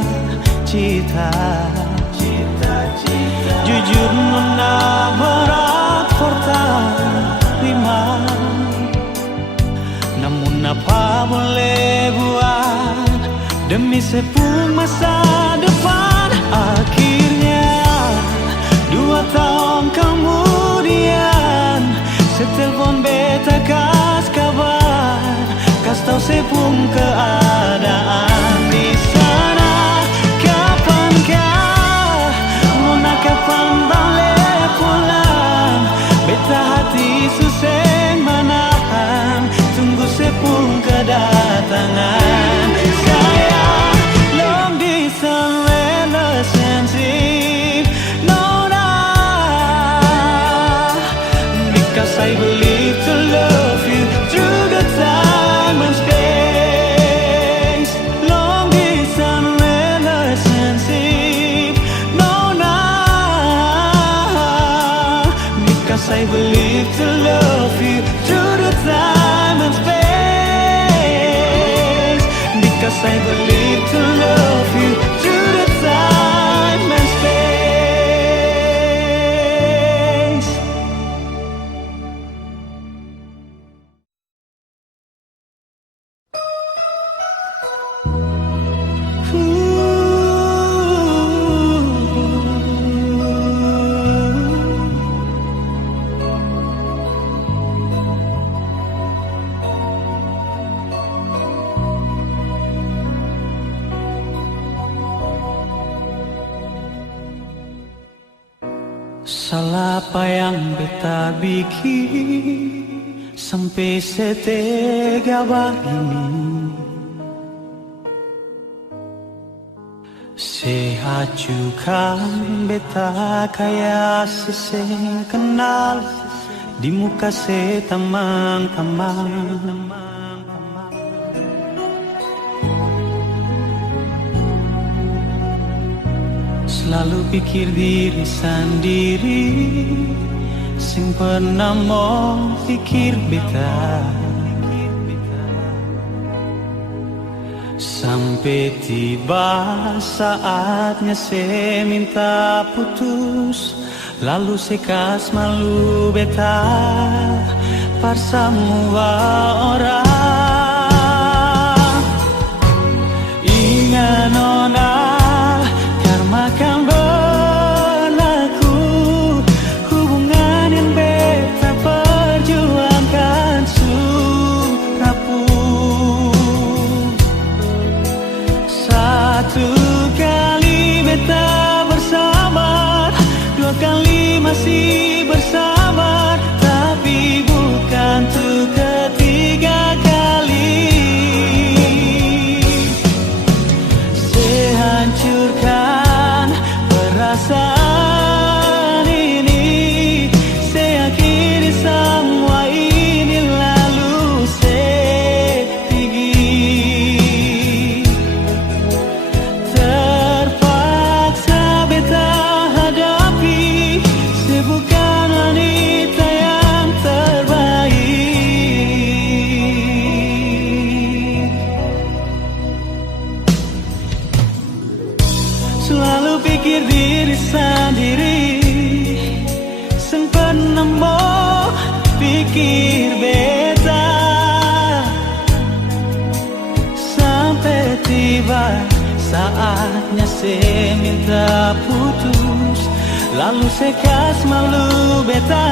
Jujur nona berat for tarima, namun apa boleh buat demi sepung masa depan. Akhirnya 2 tahun kemudian, setelepon beta kas kabar, kas tau sepung keadaan di sana. Kapankah nona kapan balik pulang? Beta hati suseng manahan, tunggu sepung kedatangan. Sayang, long distance relationship, nona, because I believe to love you through the time and space. Long distance relationship, nona, because I believe to love you through the time and space. Because I believe to love you through the time and space. Salah apa yang beta bikin sampai setega begini? Sehajukan beta kayak seseng kenal di muka setamang-tamang. Selalu pikir diri sendiri, sing pernah mau pikir beta. Sampai tiba saatnya saya minta putus, lalu sekas malu beta par semua orang. Ingat nona, karma kan berlaku, hubungan yang beta perjuangkan sudah rapuh. Satu kali beta bersabar, dua kali masih bersabar, tapi bukan untuk ketiga kali. Sehancurkan perasaan ini, saya akhiri semua ini lalu setinggi. Terpaksa beta hadapi, saya bukan wanita yang terbaik. Selalu pikir diri sendiri, sempat nemu pikir beta. Sampai tiba saatnya saya minta putus, lalu sekas malu beta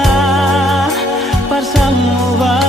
par semua